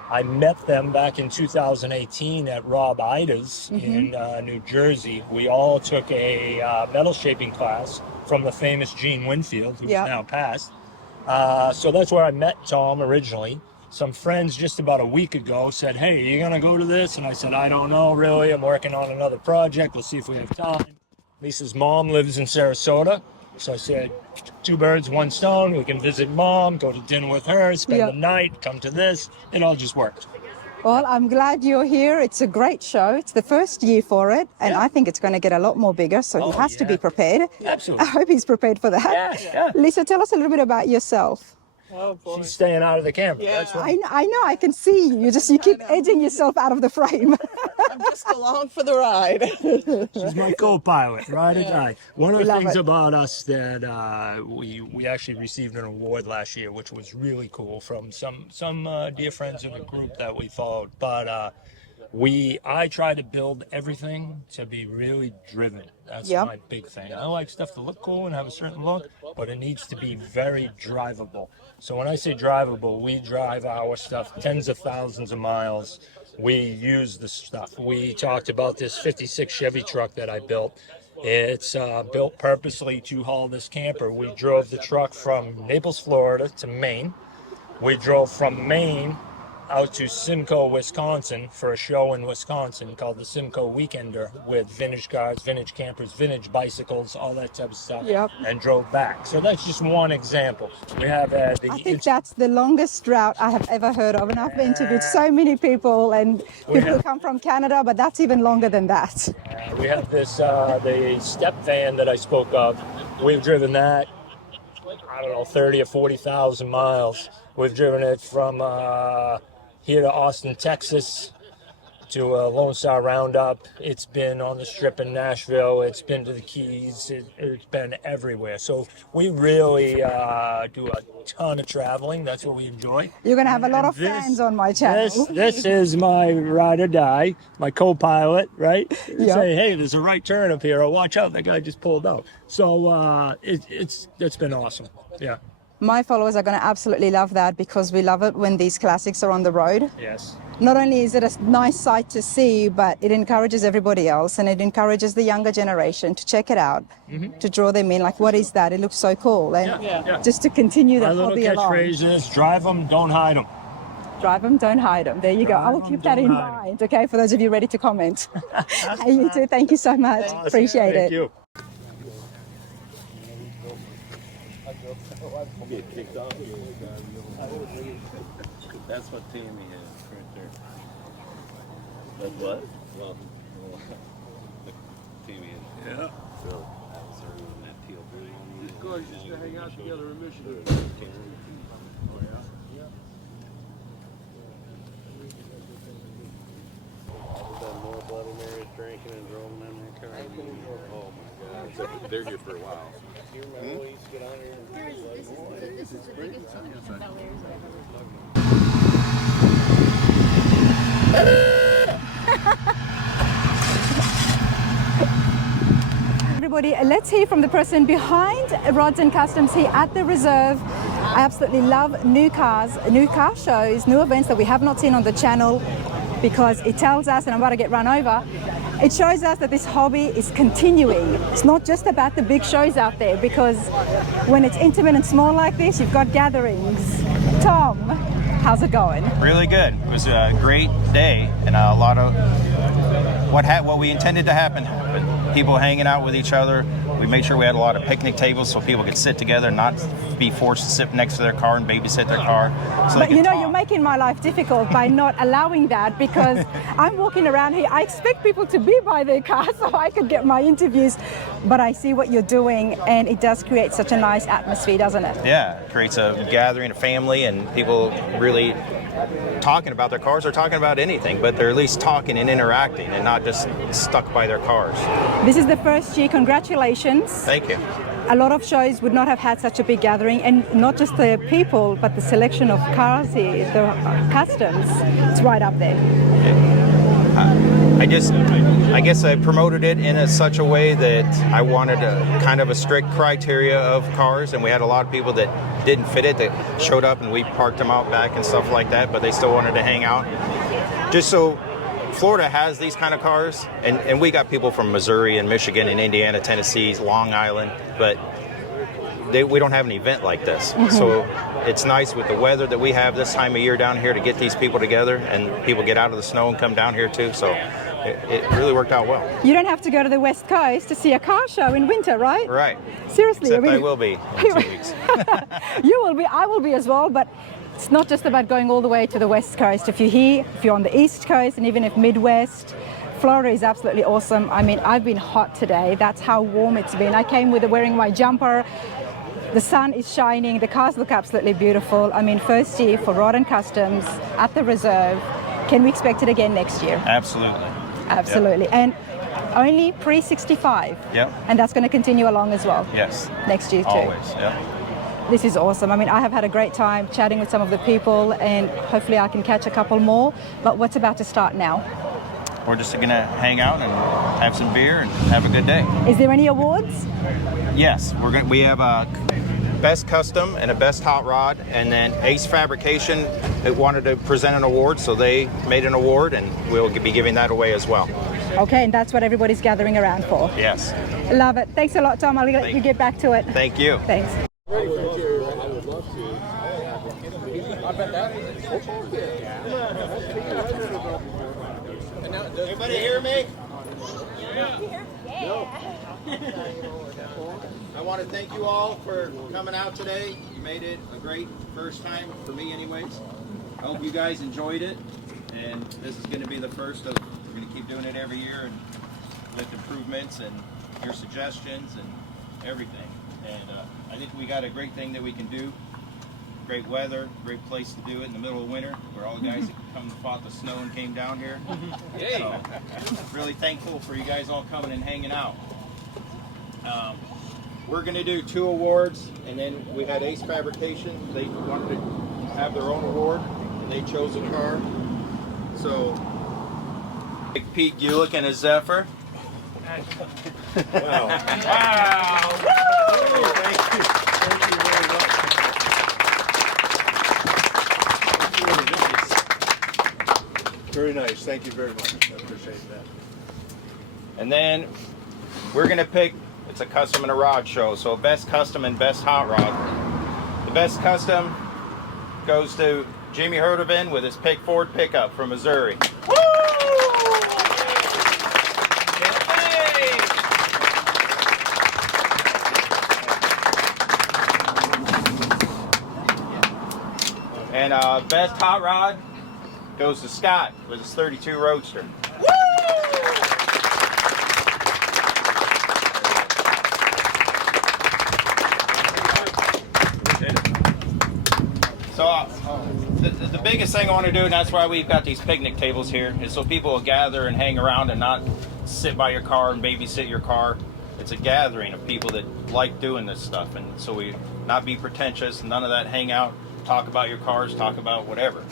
I met them back in 2018 at Rob Ida's in New Jersey. We all took a metal shaping class from the famous Gene Winfield, who's Yep. now passed. So that's where I met Thom originally. Some friends just about a week ago said, hey, are you going to go to this? And I said, I don't know, really. I'm working on another project. We'll see if we have time. Lisa's mom lives in Sarasota. So I said, 2 birds, 1 stone. We can visit mom, go to dinner with her, spend Yep. the night, come to this. It all just worked. Well, I'm glad you're here. It's a great show. It's the first year for it, and I think it's going to get a lot more bigger, so he has to be prepared. Absolutely. I hope he's prepared for that. Yeah. Lisa, tell us a little bit about yourself. She's staying out of the camera. That's right. I know, I can see you. You keep edging yourself out of the frame. I'm just along for the ride. She's my co-pilot, ride or die. One of the love things it. about us that we actually received an award last year, which was really cool from some dear friends in the group that we followed. But I try to build everything to be really driven. That's my big thing. I like stuff to look cool and have a certain look, but it needs to be very drivable. So when I say drivable, we drive our stuff tens of thousands of miles. We use the stuff. We talked about this 56 Chevy truck that I built. It's built purposely to haul this camper. We drove the truck from Naples, Florida to Maine. We drove from Maine out to Simcoe, Wisconsin for a show in Wisconsin called the Simcoe Weekender with vintage cars, vintage campers, vintage bicycles, all that type of stuff, and drove back. So that's just one example. We have I think that's the longest route I have ever heard of, and I've interviewed so many people, and people who come from Canada, but that's even longer than that. We have this, the step van that I spoke of. We've driven that, 30 or 40,000 miles. We've driven it from here to Austin, Texas, to Lone Star Roundup. It's been on the Strip in Nashville. It's been to the Keys. It's been everywhere. So we really do a ton of traveling. That's what we enjoy. You're going to have a lot of fans on my channel. This is my ride or die, my co-pilot, right? Say, hey, there's a right turn up here. Oh, watch out, that guy just pulled out. So it's been awesome. Yeah. My followers are going to absolutely love that because we love it when these classics are on the road. Yes. Not only is it a nice sight to see, but it encourages everybody else, and it encourages the younger generation to check it out, to draw them in. Like, what is that? It looks so cool. And just to continue that hobby along. My little catchphrase is, drive them, don't hide them. Drive them, don't hide them. There you go. I will keep that in mind, okay, for those of you ready to comment. Hey, you too. Thank you so much. Awesome. Appreciate Thank it. you. Get kicked off. That's what Tammy is right there. That's what? Well, Tammy is. Yeah. That was her in that teal blue. These guys used to hang out together in Michigan. Oh, yeah? Yeah. I've done more Bloody Marys drinking and rolling in their car. Oh, my God. They're here for a while. Do you remember when you used to get on here and this is the biggest Everybody, let's hear from the person behind Rods and Customs here at the Reserve. I absolutely love new cars, new car shows, new events that we have not seen on the channel, because it tells us, and I'm about to get run over, it shows us that this hobby is continuing. It's not just about the big shows out there, because when it's intimate and small like this, you've got gatherings. Tom, how's it going? Really good. It was a great day, and a lot of what we intended to happen. People hanging out with each other. We made sure we had a lot of picnic tables so people could sit together, not be forced to sit next to their car and babysit their car. So but you know, you're making my life difficult by not allowing that, because I'm walking around here. I expect people to be by their car so I could get my interviews, but I see what you're doing, and it does create such a nice atmosphere, doesn't it? Yeah, it creates a gathering, a family, and people really talking about their cars or talking about anything, but they're at least talking and interacting and not just stuck by their cars. This is the first year. Congratulations. Thank you. A lot of shows would not have had such a big gathering, and not just the people, but the selection of cars here, the customs, it's right up there. I guess I promoted it in such a way that I wanted kind of a strict criteria of cars, and we had a lot of people that didn't fit it that showed up, and we parked them out back and stuff like that, but they still wanted to hang out. Just so Florida has these kind of cars, and we got people from Missouri and Michigan and Indiana, Tennessee, Long Island, but we don't have an event like this. So it's nice with the weather that we have this time of year down here to get these people together, and people get out of the snow and come down here too. So it really worked out well. You don't have to go to the West Coast to see a car show in winter, right? Right. Seriously. Except I will be in 2 weeks. You will be, I will be as well, but it's not just about going all the way to the West Coast. If you're here, if you're on the East Coast, and even if Midwest, Florida is absolutely awesome. I mean, I've been hot today. That's how warm it's been. I came with wearing my jumper. The sun is shining. The cars look absolutely beautiful. I mean, first year for Rod and Customs at the Reserve. Can we expect it again next year? Absolutely. Absolutely. Yep. And only pre-65. Yep. And that's going to continue along as well. Yes. Next year too. Always. Yep. This is awesome. I mean, I have had a great time chatting with some of the people, and hopefully I can catch a couple more. But what's about to start now? We're just going to hang out and have some beer and have a good day. Is there any awards? Yes, we have a Best Custom and a Best Hot Rod, and then Ace Fabrication wanted to present an award, so they made an award, and we'll be giving that away as well. Okay, and that's what everybody's gathering around for. Yes. Love it. Thanks a lot, Tom. I'll let you get back to it. Thank you. Thanks. Everybody hear me? I want to thank you all for coming out today. You made it a great first time, for me anyways. I hope you guys enjoyed it, and this is going to be the first of, we're going to keep doing it every year, and with improvements and your suggestions and everything. And I think we got a great thing that we can do. Great weather, great place to do it in the middle of winter, where all the guys that come and fought the snow and came down here. So, really thankful for you guys all coming and hanging out. We're going to do 2 awards, and then we had Ace Fabrication. They wanted to have their own award, and they chose a car. So, Pete Gulick and a Zephyr. Wow. Wow. Woo! Thank you. Thank you very much. Very nice. Thank you very much. I appreciate that. And then we're going to pick, it's a custom and a rod show, so Best Custom and Best Hot Rod. The Best Custom goes to Jimmy Herdovin with his Ford pickup from Missouri. Woo! And Best Hot Rod goes to Scott with his 32 Roadster. So the biggest thing I want to do, and that's why we've got these picnic tables here, is so people will gather and hang around and not sit by your car and babysit your car. It's a gathering of people that like doing this stuff, and so we not be pretentious, none of that hang out, talk about your cars, talk about whatever,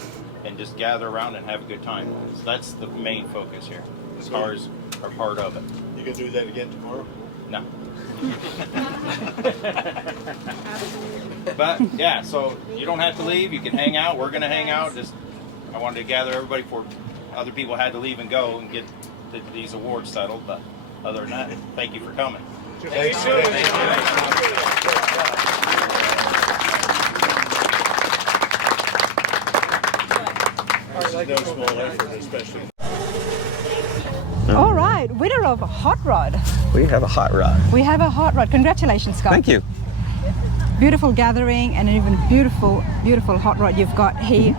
and just gather around and have a good time. So that's the main focus here. The cars are part of it. You can do that again tomorrow? No. But yeah, so you don't have to leave. You can hang out. We're going to hang out. Just I wanted to gather everybody before other people had to leave and go and get these awards settled. But other than that, thank you for coming. Thank you. No small effort, especially. All right, winner of a hot rod. We have a hot rod. We have a hot rod. Congratulations, Scott. Thank you. Beautiful gathering and an even beautiful, beautiful hot rod you've got here.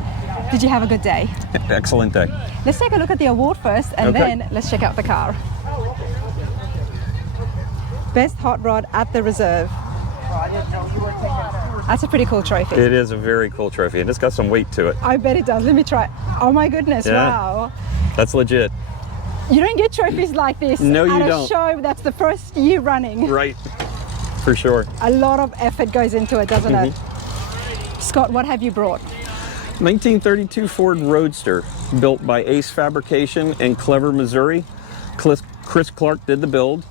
Did you have a good day? Excellent day. Let's take a look at the award first, and Okay. then let's check out the car. Best hot rod at the Reserve. That's a pretty cool trophy. It is a very cool trophy, and it's got some weight to it. I bet it does. Let me try. Oh my goodness, Yeah. wow. That's legit. You don't get trophies like this No, you at a don't. show that's the first year running. Right. For sure. A lot of effort goes into it, doesn't it? Scott, what have you brought? 1932 Ford Roadster, built by Ace Fabrication in Clever, Missouri. Chris Clark did the build.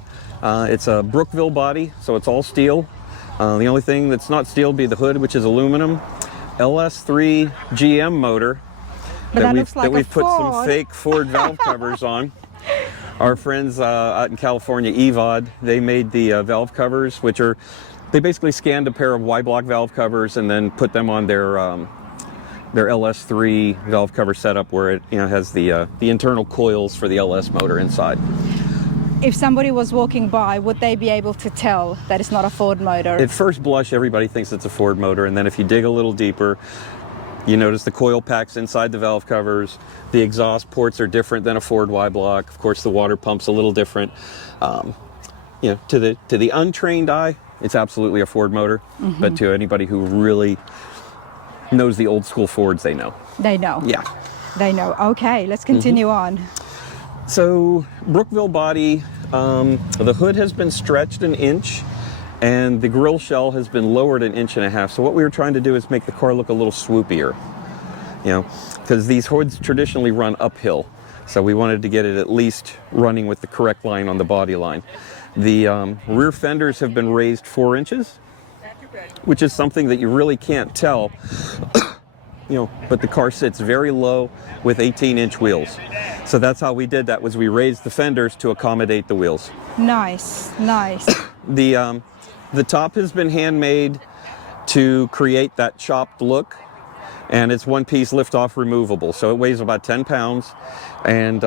It's a Brookville body, so it's all steel. The only thing that's not steel would be the hood, which is aluminum. LS3 GM motor But that we've put some fake Ford valve covers on. Our friends out in California, EVOD, they made the valve covers, which are, they basically scanned a pair of Y-block valve covers and then put them on their their LS3 valve cover setup where it has the internal coils for the LS motor inside. If somebody was walking by, would they be able to tell that it's not a Ford motor? At first blush, everybody thinks it's a Ford motor, and then if you dig a little deeper, you notice the coil packs inside the valve covers. The exhaust ports are different than a Ford Y block. Of course, the water pump's a little different. To the untrained eye, it's absolutely a Ford motor, but to anybody who really knows the old school Fords, they know. They know. Yeah. They know. Okay, let's continue on. So Brookville body, the hood has been stretched an inch and the grill shell has been lowered an inch and a half. So what we were trying to do is make the car look a little swoopier, because these hoods traditionally run uphill. So we wanted to get it at least running with the correct line on the body line. The rear fenders have been raised 4 inches, which is something that you really can't tell, but the car sits very low with 18-inch wheels. So that's how we did that, was we raised the fenders to accommodate the wheels. Nice, nice. The top has been handmade to create that chopped look, and it's one-piece lift-off removable. So it weighs about 10 pounds, and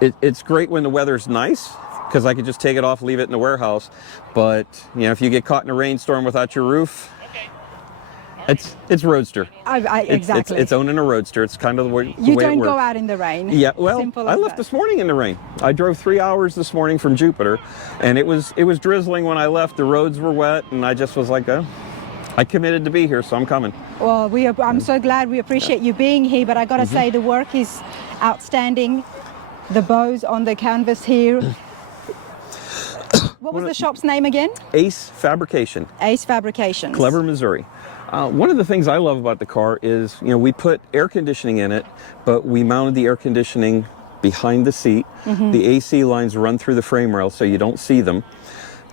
it's great when the weather's nice, because I could just take it off, leave it in the warehouse. But if you get caught in a rainstorm without your roof, it's Roadster. Exactly. It's owning a Roadster. It's kind of the way it works. You don't go out in the rain. Yeah, well, Simple I as left that. this morning in the rain. I drove 3 hours this morning from Jupiter, and it was drizzling when I left. The roads were wet, and I just was like, I committed to be here, so I'm coming. Well, I'm so glad. We appreciate you being here, but I got to say the work is outstanding. The bows on the canvas here. What was the shop's name again? Ace Fabrication. Ace Fabrication. Clever, Missouri. One of the things I love about the car is, we put air conditioning in it, but we mounted the air conditioning behind the seat. The AC lines run through the frame rail so you don't see them.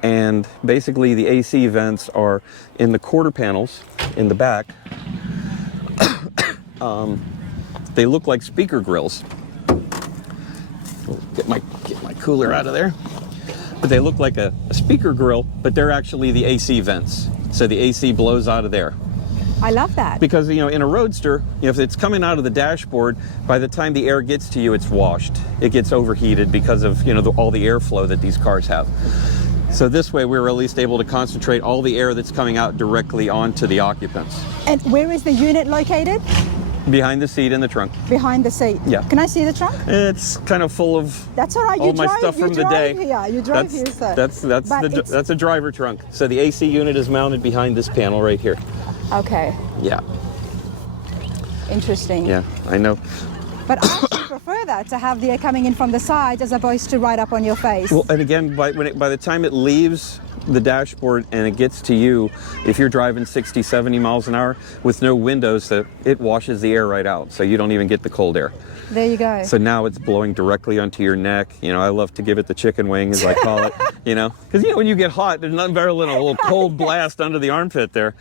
And basically the AC vents are in the quarter panels in the back. They look like speaker grills. Get my cooler out of there. But they look like a speaker grill, but they're actually the AC vents. So the AC blows out of there. I love that. Because, in a Roadster, if it's coming out of the dashboard, by the time the air gets to you, it's washed. It gets overheated because of, all the airflow that these cars have. So this way, we're at least able to concentrate all the air that's coming out directly onto the occupants. And where is the unit located? Behind the seat in the trunk. Behind the seat. Yeah. Can I see the trunk? It's kind of full of That's all right. all my stuff from the day. You drove here, so. That's a driver trunk. So the AC unit is mounted behind this panel right here. Okay. Yeah. Interesting. Yeah, I know. But I actually prefer that, to have the air coming in from the sides as opposed to right up on your face. Well, and again, by the time it leaves the dashboard and it gets to you, if you're driving 60, 70 miles an hour with no windows, it washes the air right out, so you don't even get the cold air. There you go. So now it's blowing directly onto your neck. I love to give it the chicken wing, as I call it, because, when you get hot, there's nothing better than a little cold blast under the armpit there.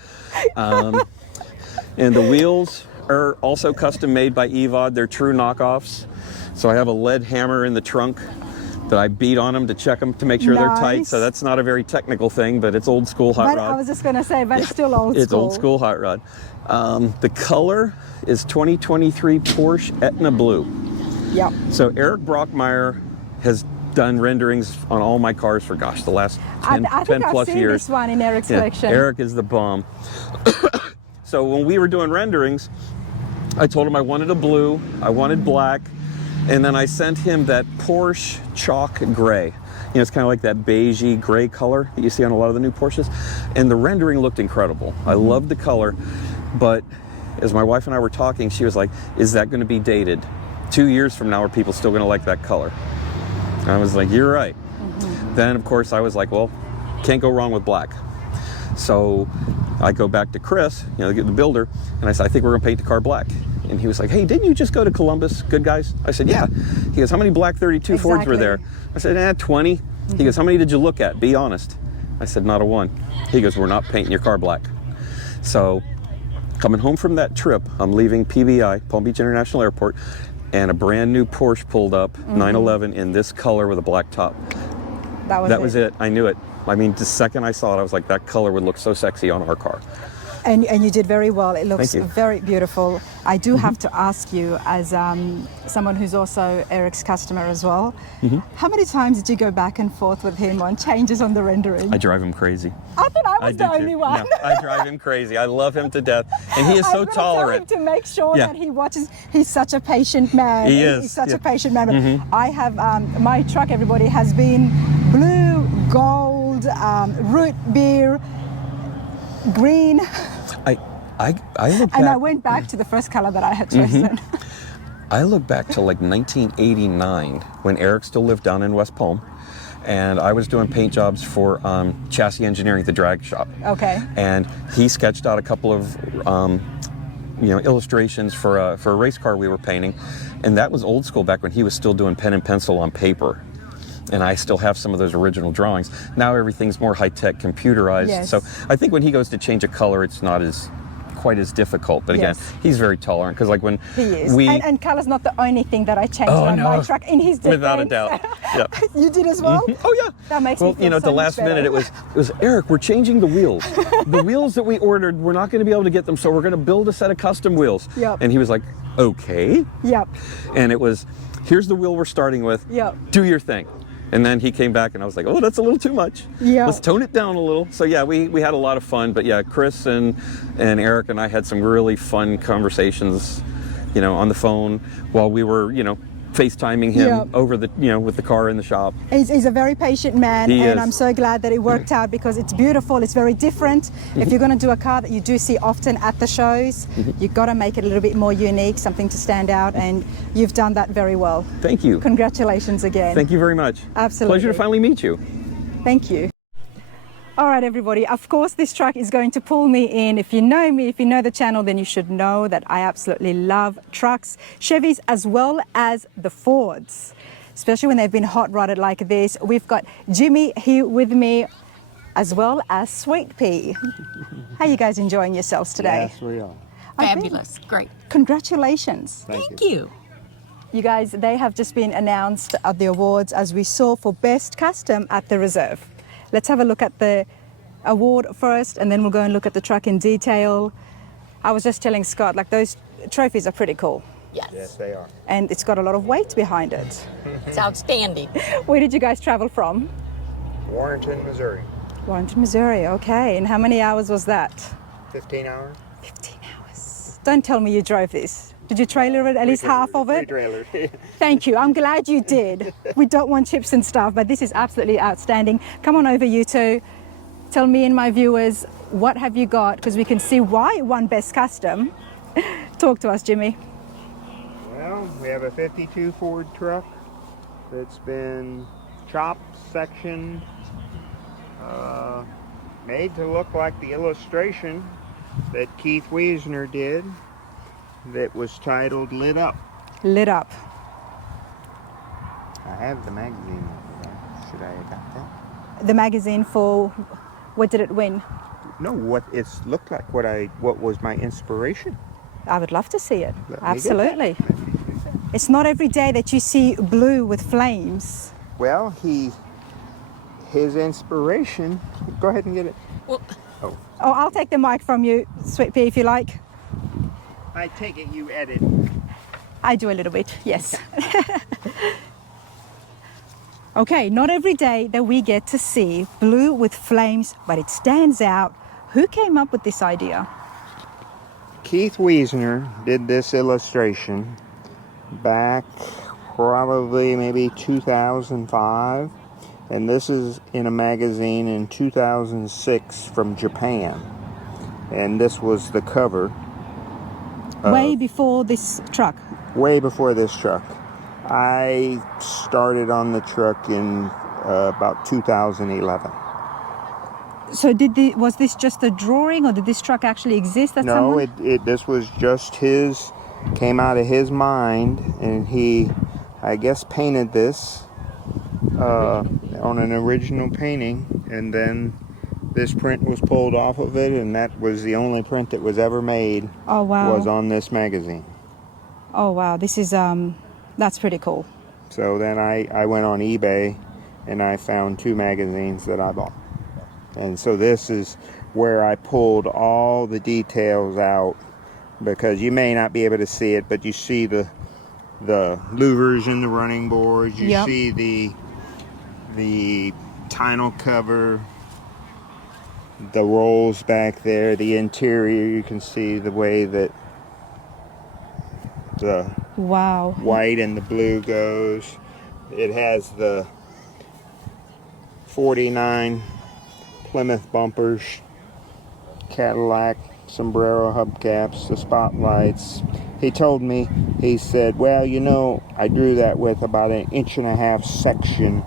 And the wheels are also custom made by EVOD. They're true knockoffs. So I have a lead hammer in the trunk that I beat on them to check them to make sure they're tight. So that's not a very technical thing, but it's old school hot rod. I was just going to say, but it's still old school. It's old school hot rod. The color is 2023 Porsche Etna Blue. Yep. So Eric Brockmeyer has done renderings on all my cars for, the last 10 I think plus I've seen years. this one in Eric's collection. Eric is the bomb. So when we were doing renderings, I told him I wanted a blue, I wanted black, and then I sent him that Porsche chalk gray. It's kind of like that beigey gray color that you see on a lot of the new Porsches. And the rendering looked incredible. I loved the color, but as my wife and I were talking, she was like, is that going to be dated? 2 years from now, are people still going to like that color? And I was like, you're right. Then, of course, I was like, well, can't go wrong with black. So I go back to Chris, the builder, and I said, I think we're going to paint the car black. And he was like, hey, didn't you just go to Columbus, Good Guys? I said, yeah. He goes, how many black 32 Fords were there? I said, 20. He goes, how many did you look at? Be honest. I said, not a one. He goes, we're not painting your car black. So coming home from that trip, I'm leaving PBI, Palm Beach International Airport, and a brand new Porsche pulled up, 911, in this color with a black top. That was it. I knew it. I mean, the second I saw it, I was like, that color would look so sexy on our car. And you did very well. It looks Thank you. very beautiful. I do have to ask you, as someone who's also Eric's customer as well, how many times did you go back and forth with him on changes on the rendering? I drive him crazy. I thought I was do the too. only one. No, I drive him crazy. I love him to death, and he is so I'm gonna tolerant. tell him to make sure Yeah. that he watches. He's such a patient man. He is, He's such yeah. a patient man. But I have my truck. Everybody has been blue, gold, root beer, green, I look back. and I went back to the first color that I had chosen. I look back to like 1989 when Eric still lived down in West Palm, and I was doing paint jobs for Chassis Engineering, the drag shop. Okay. And he sketched out a couple of illustrations for a race car we were painting, and that was old school back when he was still doing pen and pencil on paper. And I still have some of those original drawings. Now everything's more high-tech, computerized. Yes. So I think when he goes to change a color, it's not quite as difficult. But again, Yes. he's very tolerant, because like when He is. we And color's not the only thing that I changed Oh, on no. my truck. In his defense. without a doubt, yeah. You did as well? Oh yeah. That makes Well, me feel at so the much last better. minute, it was Eric, we're changing the wheels. The wheels that we ordered, we're not going to be able to get them, so we're going to build a set of custom wheels. Yep. And he was like, okay. Yep. And it was, here's the wheel we're starting with. Yep. Do your thing. And then he came back and I was like, oh, that's a little too much. Yeah. Let's tone it down a little. So yeah, we had a lot of fun. But yeah, Chris and Eric and I had some really fun conversations, on the phone while we were, FaceTiming him Yeah. over the, with the car in the shop. He's a very patient man, He and is. I'm so glad that it worked out, because it's beautiful. It's very different. If you're going to do a car that you do see often at the shows, you've got to make it a little bit more unique, something to stand out, and you've done that very well. Thank you. Congratulations again. Thank you very much. Absolutely. Pleasure to finally meet you. Thank you. All right, everybody. Of course, this truck is going to pull me in. If you know me, if you know the channel, then you should know that I absolutely love trucks, Chevys, as well as the Fords, especially when they've been hot rodded like this. We've got Jimmy here with me, as well as Sweet Pea. How are you guys enjoying yourselves today? Yes, we are. Fabulous. Great. Congratulations. Thank you. You guys, they have just been announced at the awards, as we saw, for Best Custom at the Reserve. Let's have a look at the award first, and then we'll go and look at the truck in detail. I was just telling Scott, like, those trophies are pretty cool. Yes. They are. And it's got a lot of weight behind it. It's outstanding. Where did you guys travel from? Warrenton, Missouri. Warrenton, Missouri. Okay. And how many hours was that? 15 hours. 15 hours. Don't tell me you drove this. Did you trailer it, at least half of it? Trailer. Thank you. I'm glad you did. We don't want chips and stuff, but this is absolutely outstanding. Come on over, you two. Tell me and my viewers, what have you got? Because we can see why it won Best Custom. Talk to us, Jimmy. Well, we have a 52 Ford truck that's been chopped, sectioned, made to look like the illustration that Keith Wiesner did, that was titled Lit Up. Lit Up. I have the magazine over there. Should I have got that? The magazine for, what did it win? No, what it's looked like, what was my inspiration. I would love to see it. Let me get Absolutely. It's not every day that you see blue with flames. Well, his inspiration, go ahead and get it. Well, Oh, I'll take the mic from you, Sweet Pea, if you like. I take it you edit. I do a little bit, yes. Okay, not every day that we get to see blue with flames, but it stands out. Who came up with this idea? Keith Wiesner did this illustration back probably maybe 2005, and this is in a magazine in 2006 from Japan, and this was the cover. Way before this truck. Way before this truck. I started on the truck in about 2011. So was this just a drawing, or did this truck actually exist at some point? No, this was just came out of his mind, and he, I guess, painted this on an original painting, and then this print was pulled off of it, and that was the only print that was ever made. Oh, wow. Was on this magazine. Oh, wow. This is, that's pretty cool. So then I went on eBay, and I found 2 magazines that I bought. And so this is where I pulled all the details out, because you may not be able to see it, but you see the louvers in the running boards, you Yep. see the tonneau cover, the rolls back there, the interior. You can see the way that the Wow. white and the blue goes. It has the 49 Plymouth bumpers, Cadillac sombrero hubcaps, the spotlights. He told me, he said, well, you know, I drew that with about 1.5 inch section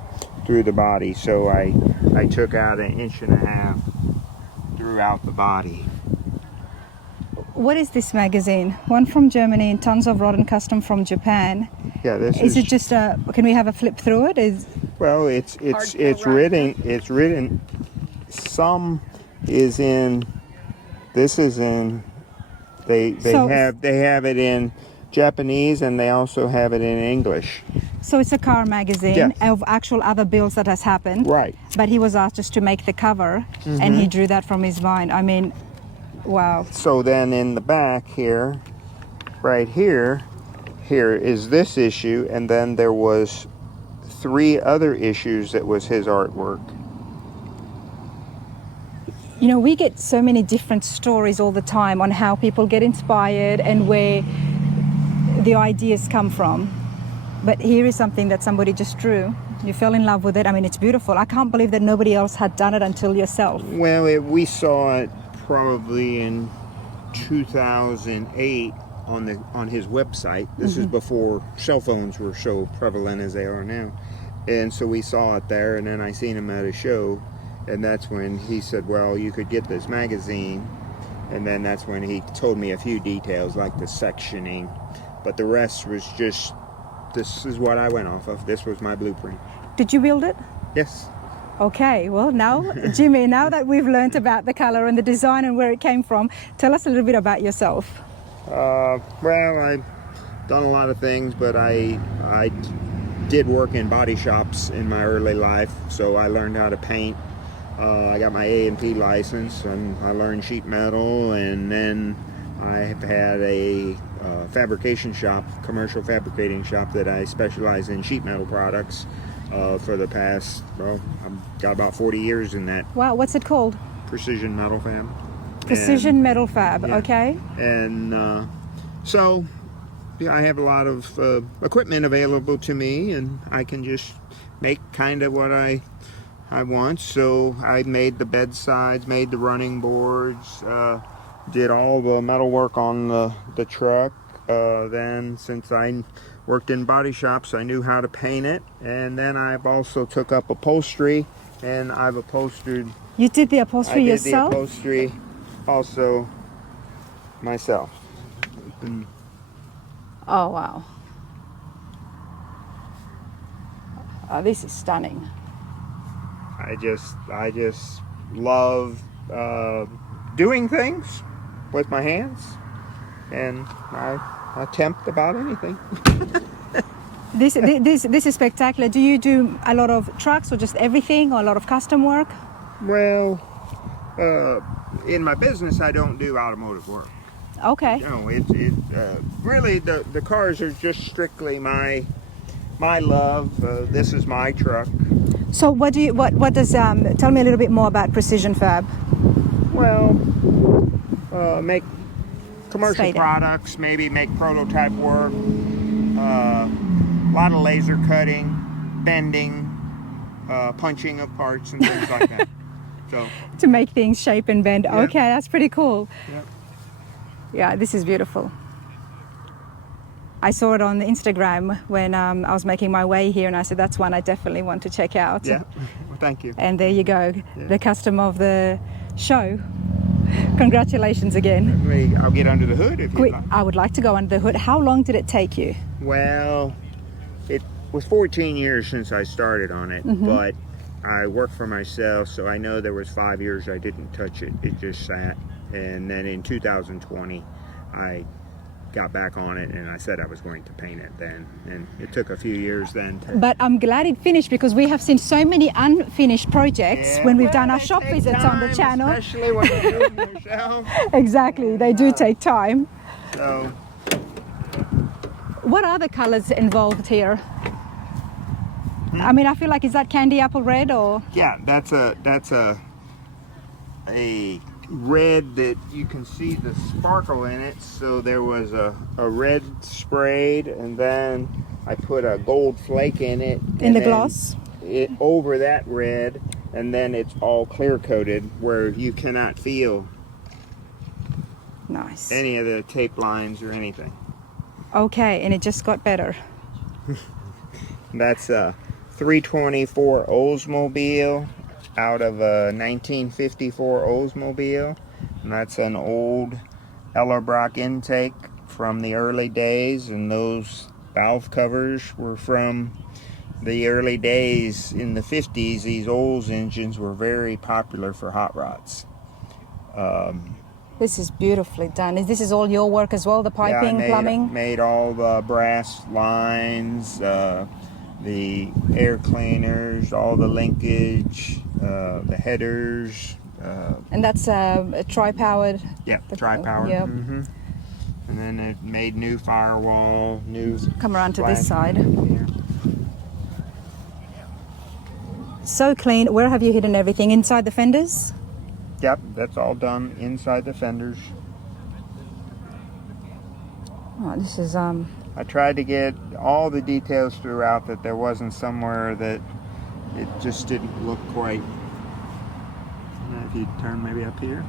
through the body, so I took out 1.5 inches throughout the body. What is this magazine? One from Germany and tons of rod and custom from Japan. Yeah, this Is it just a? Can we have a flip through it? Well, it's written. Some is in. This is in. They have it in Japanese, and they also have it in English. So it's a car magazine Yes. of actual other builds that has happened. Right. But he was asked just to make the cover, and he drew that from his mind. I mean, wow. So then in the back here, right here is this issue, and then there was 3 other issues that was his artwork. You know, we get so many different stories all the time on how people get inspired and where the ideas come from. But here is something that somebody just drew. You fell in love with it. I mean, it's beautiful. I can't believe that nobody else had done it until yourself. Well, we saw it probably in 2008 on his website. This is before cell phones were so prevalent as they are now. And so we saw it there, and then I seen him at a show, and that's when he said, well, you could get this magazine. And then that's when he told me a few details, like the sectioning. But the rest was just, this is what I went off of. This was my blueprint. Did you build it? Yes. Okay, well now, Jimmy, now that we've learnt about the color and the design and where it came from, tell us a little bit about yourself. Well, I've done a lot of things, but I did work in body shops in my early life, so I learned how to paint. I got my A&P license, and I learned sheet metal, and then I have had a fabrication shop, commercial fabricating shop, that I specialize in sheet metal products for the past, well, I've got about 40 years in that. Wow, what's it called? Precision Metal Fab. Precision Metal Fab, yeah. okay. And so yeah, I have a lot of equipment available to me, and I can just make kind of what I want. So I made the bedsides, made the running boards, did all the metal work on the truck. Then, since I worked in body shops, I knew how to paint it. And then I've also took up upholstery, and I've upholstered. You did the upholstery yourself? I did the upholstery also myself. And oh, wow. Oh, this is stunning. I just love doing things with my hands, and I attempt about anything. This is spectacular. Do you do a lot of trucks or just everything, or a lot of custom work? Well, in my business, I don't do automotive work. Okay. No, it's really the cars are just strictly my love. This is my truck. So what does tell me a little bit more about Precision Fab? Well, make commercial products, maybe make prototype work, a lot of laser cutting, bending, punching of parts and things like that. So to make things shape and bend. Yeah. Okay, that's pretty cool. Yeah. Yeah, this is beautiful. I saw it on Instagram when I was making my way here, and I said that's one I definitely want to check out. Yeah, well, thank you. And there you go, Yeah. the custom of the show. Congratulations again. I'll get under the hood if you like. I would like to go under the hood. How long did it take you? Well, it was 14 years since I started on it, but I worked for myself, so I know there was 5 years I didn't touch it. It just sat. And then in 2020, I got back on it, and I said I was going to paint it then, and it took a few years then to... But I'm glad it finished, because we have seen so many unfinished projects when we've done our shop visits on the channel. Especially when you do them yourself. Exactly, they do take time. So, what are the colors involved here? I mean, I feel like, is that candy apple red or? yeah, that's a red that you can see the sparkle in it. So there was a red sprayed, and then I put a gold flake in it. In the gloss? It over that red, and then it's all clear coated where you cannot feel nice any of the tape lines or anything. Okay, and it just got better. That's a 324 Oldsmobile out of a 1954 Oldsmobile, and that's an old Ellerbrock intake from the early days, and those valve covers were from the early days in the 50s. These Olds engines were very popular for hot rods. This is beautifully done. This is all your work as well, the piping, plumbing? Made all the brass lines, the air cleaners, all the linkage, the headers. And that's a tri-powered? Yeah, tri-powered. Yep. Mm-hmm. And then it made new firewall, new... Come around to this side. Here. So clean. Where have you hidden everything? Inside the fenders? Yep, that's all done inside the fenders. Oh, this is I tried to get all the details throughout, that there wasn't somewhere that it just didn't look quite. If you turn maybe up here.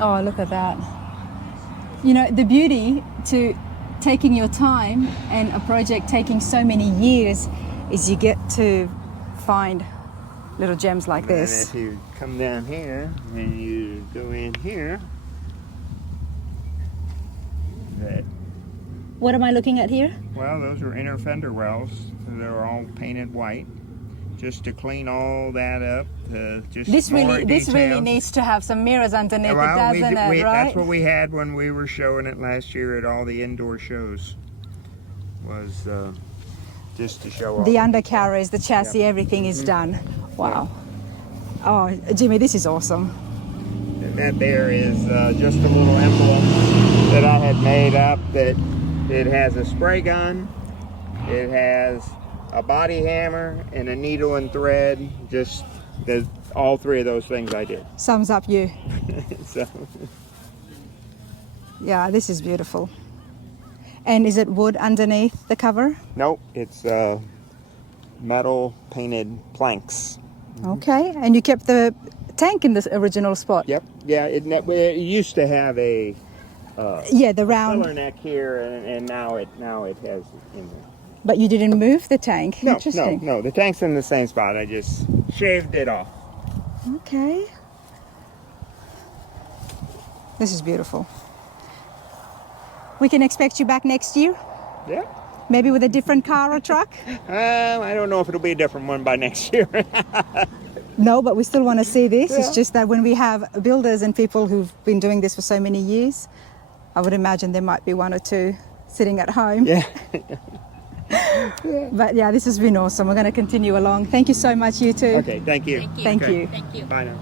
Oh, look at that. You know, the beauty to taking your time and a project taking so many years is you get to find little gems like this. And if you come down here and you go in here, that... What am I looking at here? Well, those are inner fender wells. They're all painted white, just to clean all that up. This really needs to have some mirrors underneath, well, it doesn't it, right? That's what we had when we were showing it last year at all the indoor shows. Was just to show off the undercarriage, the chassis, everything is done. Wow. Oh, Jimmy, this is awesome. And that there is just a little emblem that I had made up, that it has a spray gun, it has a body hammer, and a needle and thread. Just all three of those things I did. Sums up you. So. Yeah, this is beautiful. And is it wood underneath the cover? Nope, it's metal painted planks. Okay, and you kept the tank in the original spot? Yep, yeah, it used to have a the round filler neck here, and now it has in there. But you didn't move the tank? No, Interesting. no, the tank's in the same spot. I just shaved it off. Okay. This is beautiful. We can expect you back next year? Yeah. Maybe with a different car or truck? I don't know if it'll be a different one by next year. No, but we still want to see this. Yeah. It's just that when we have builders and people who've been doing this for so many years, I would imagine there might be one or two sitting at home. Yeah. But yeah, this has been awesome. We're going to continue along. Thank you so much, you two. Okay, thank you. Thank you. Thank Okay. you. Thank you. Bye now.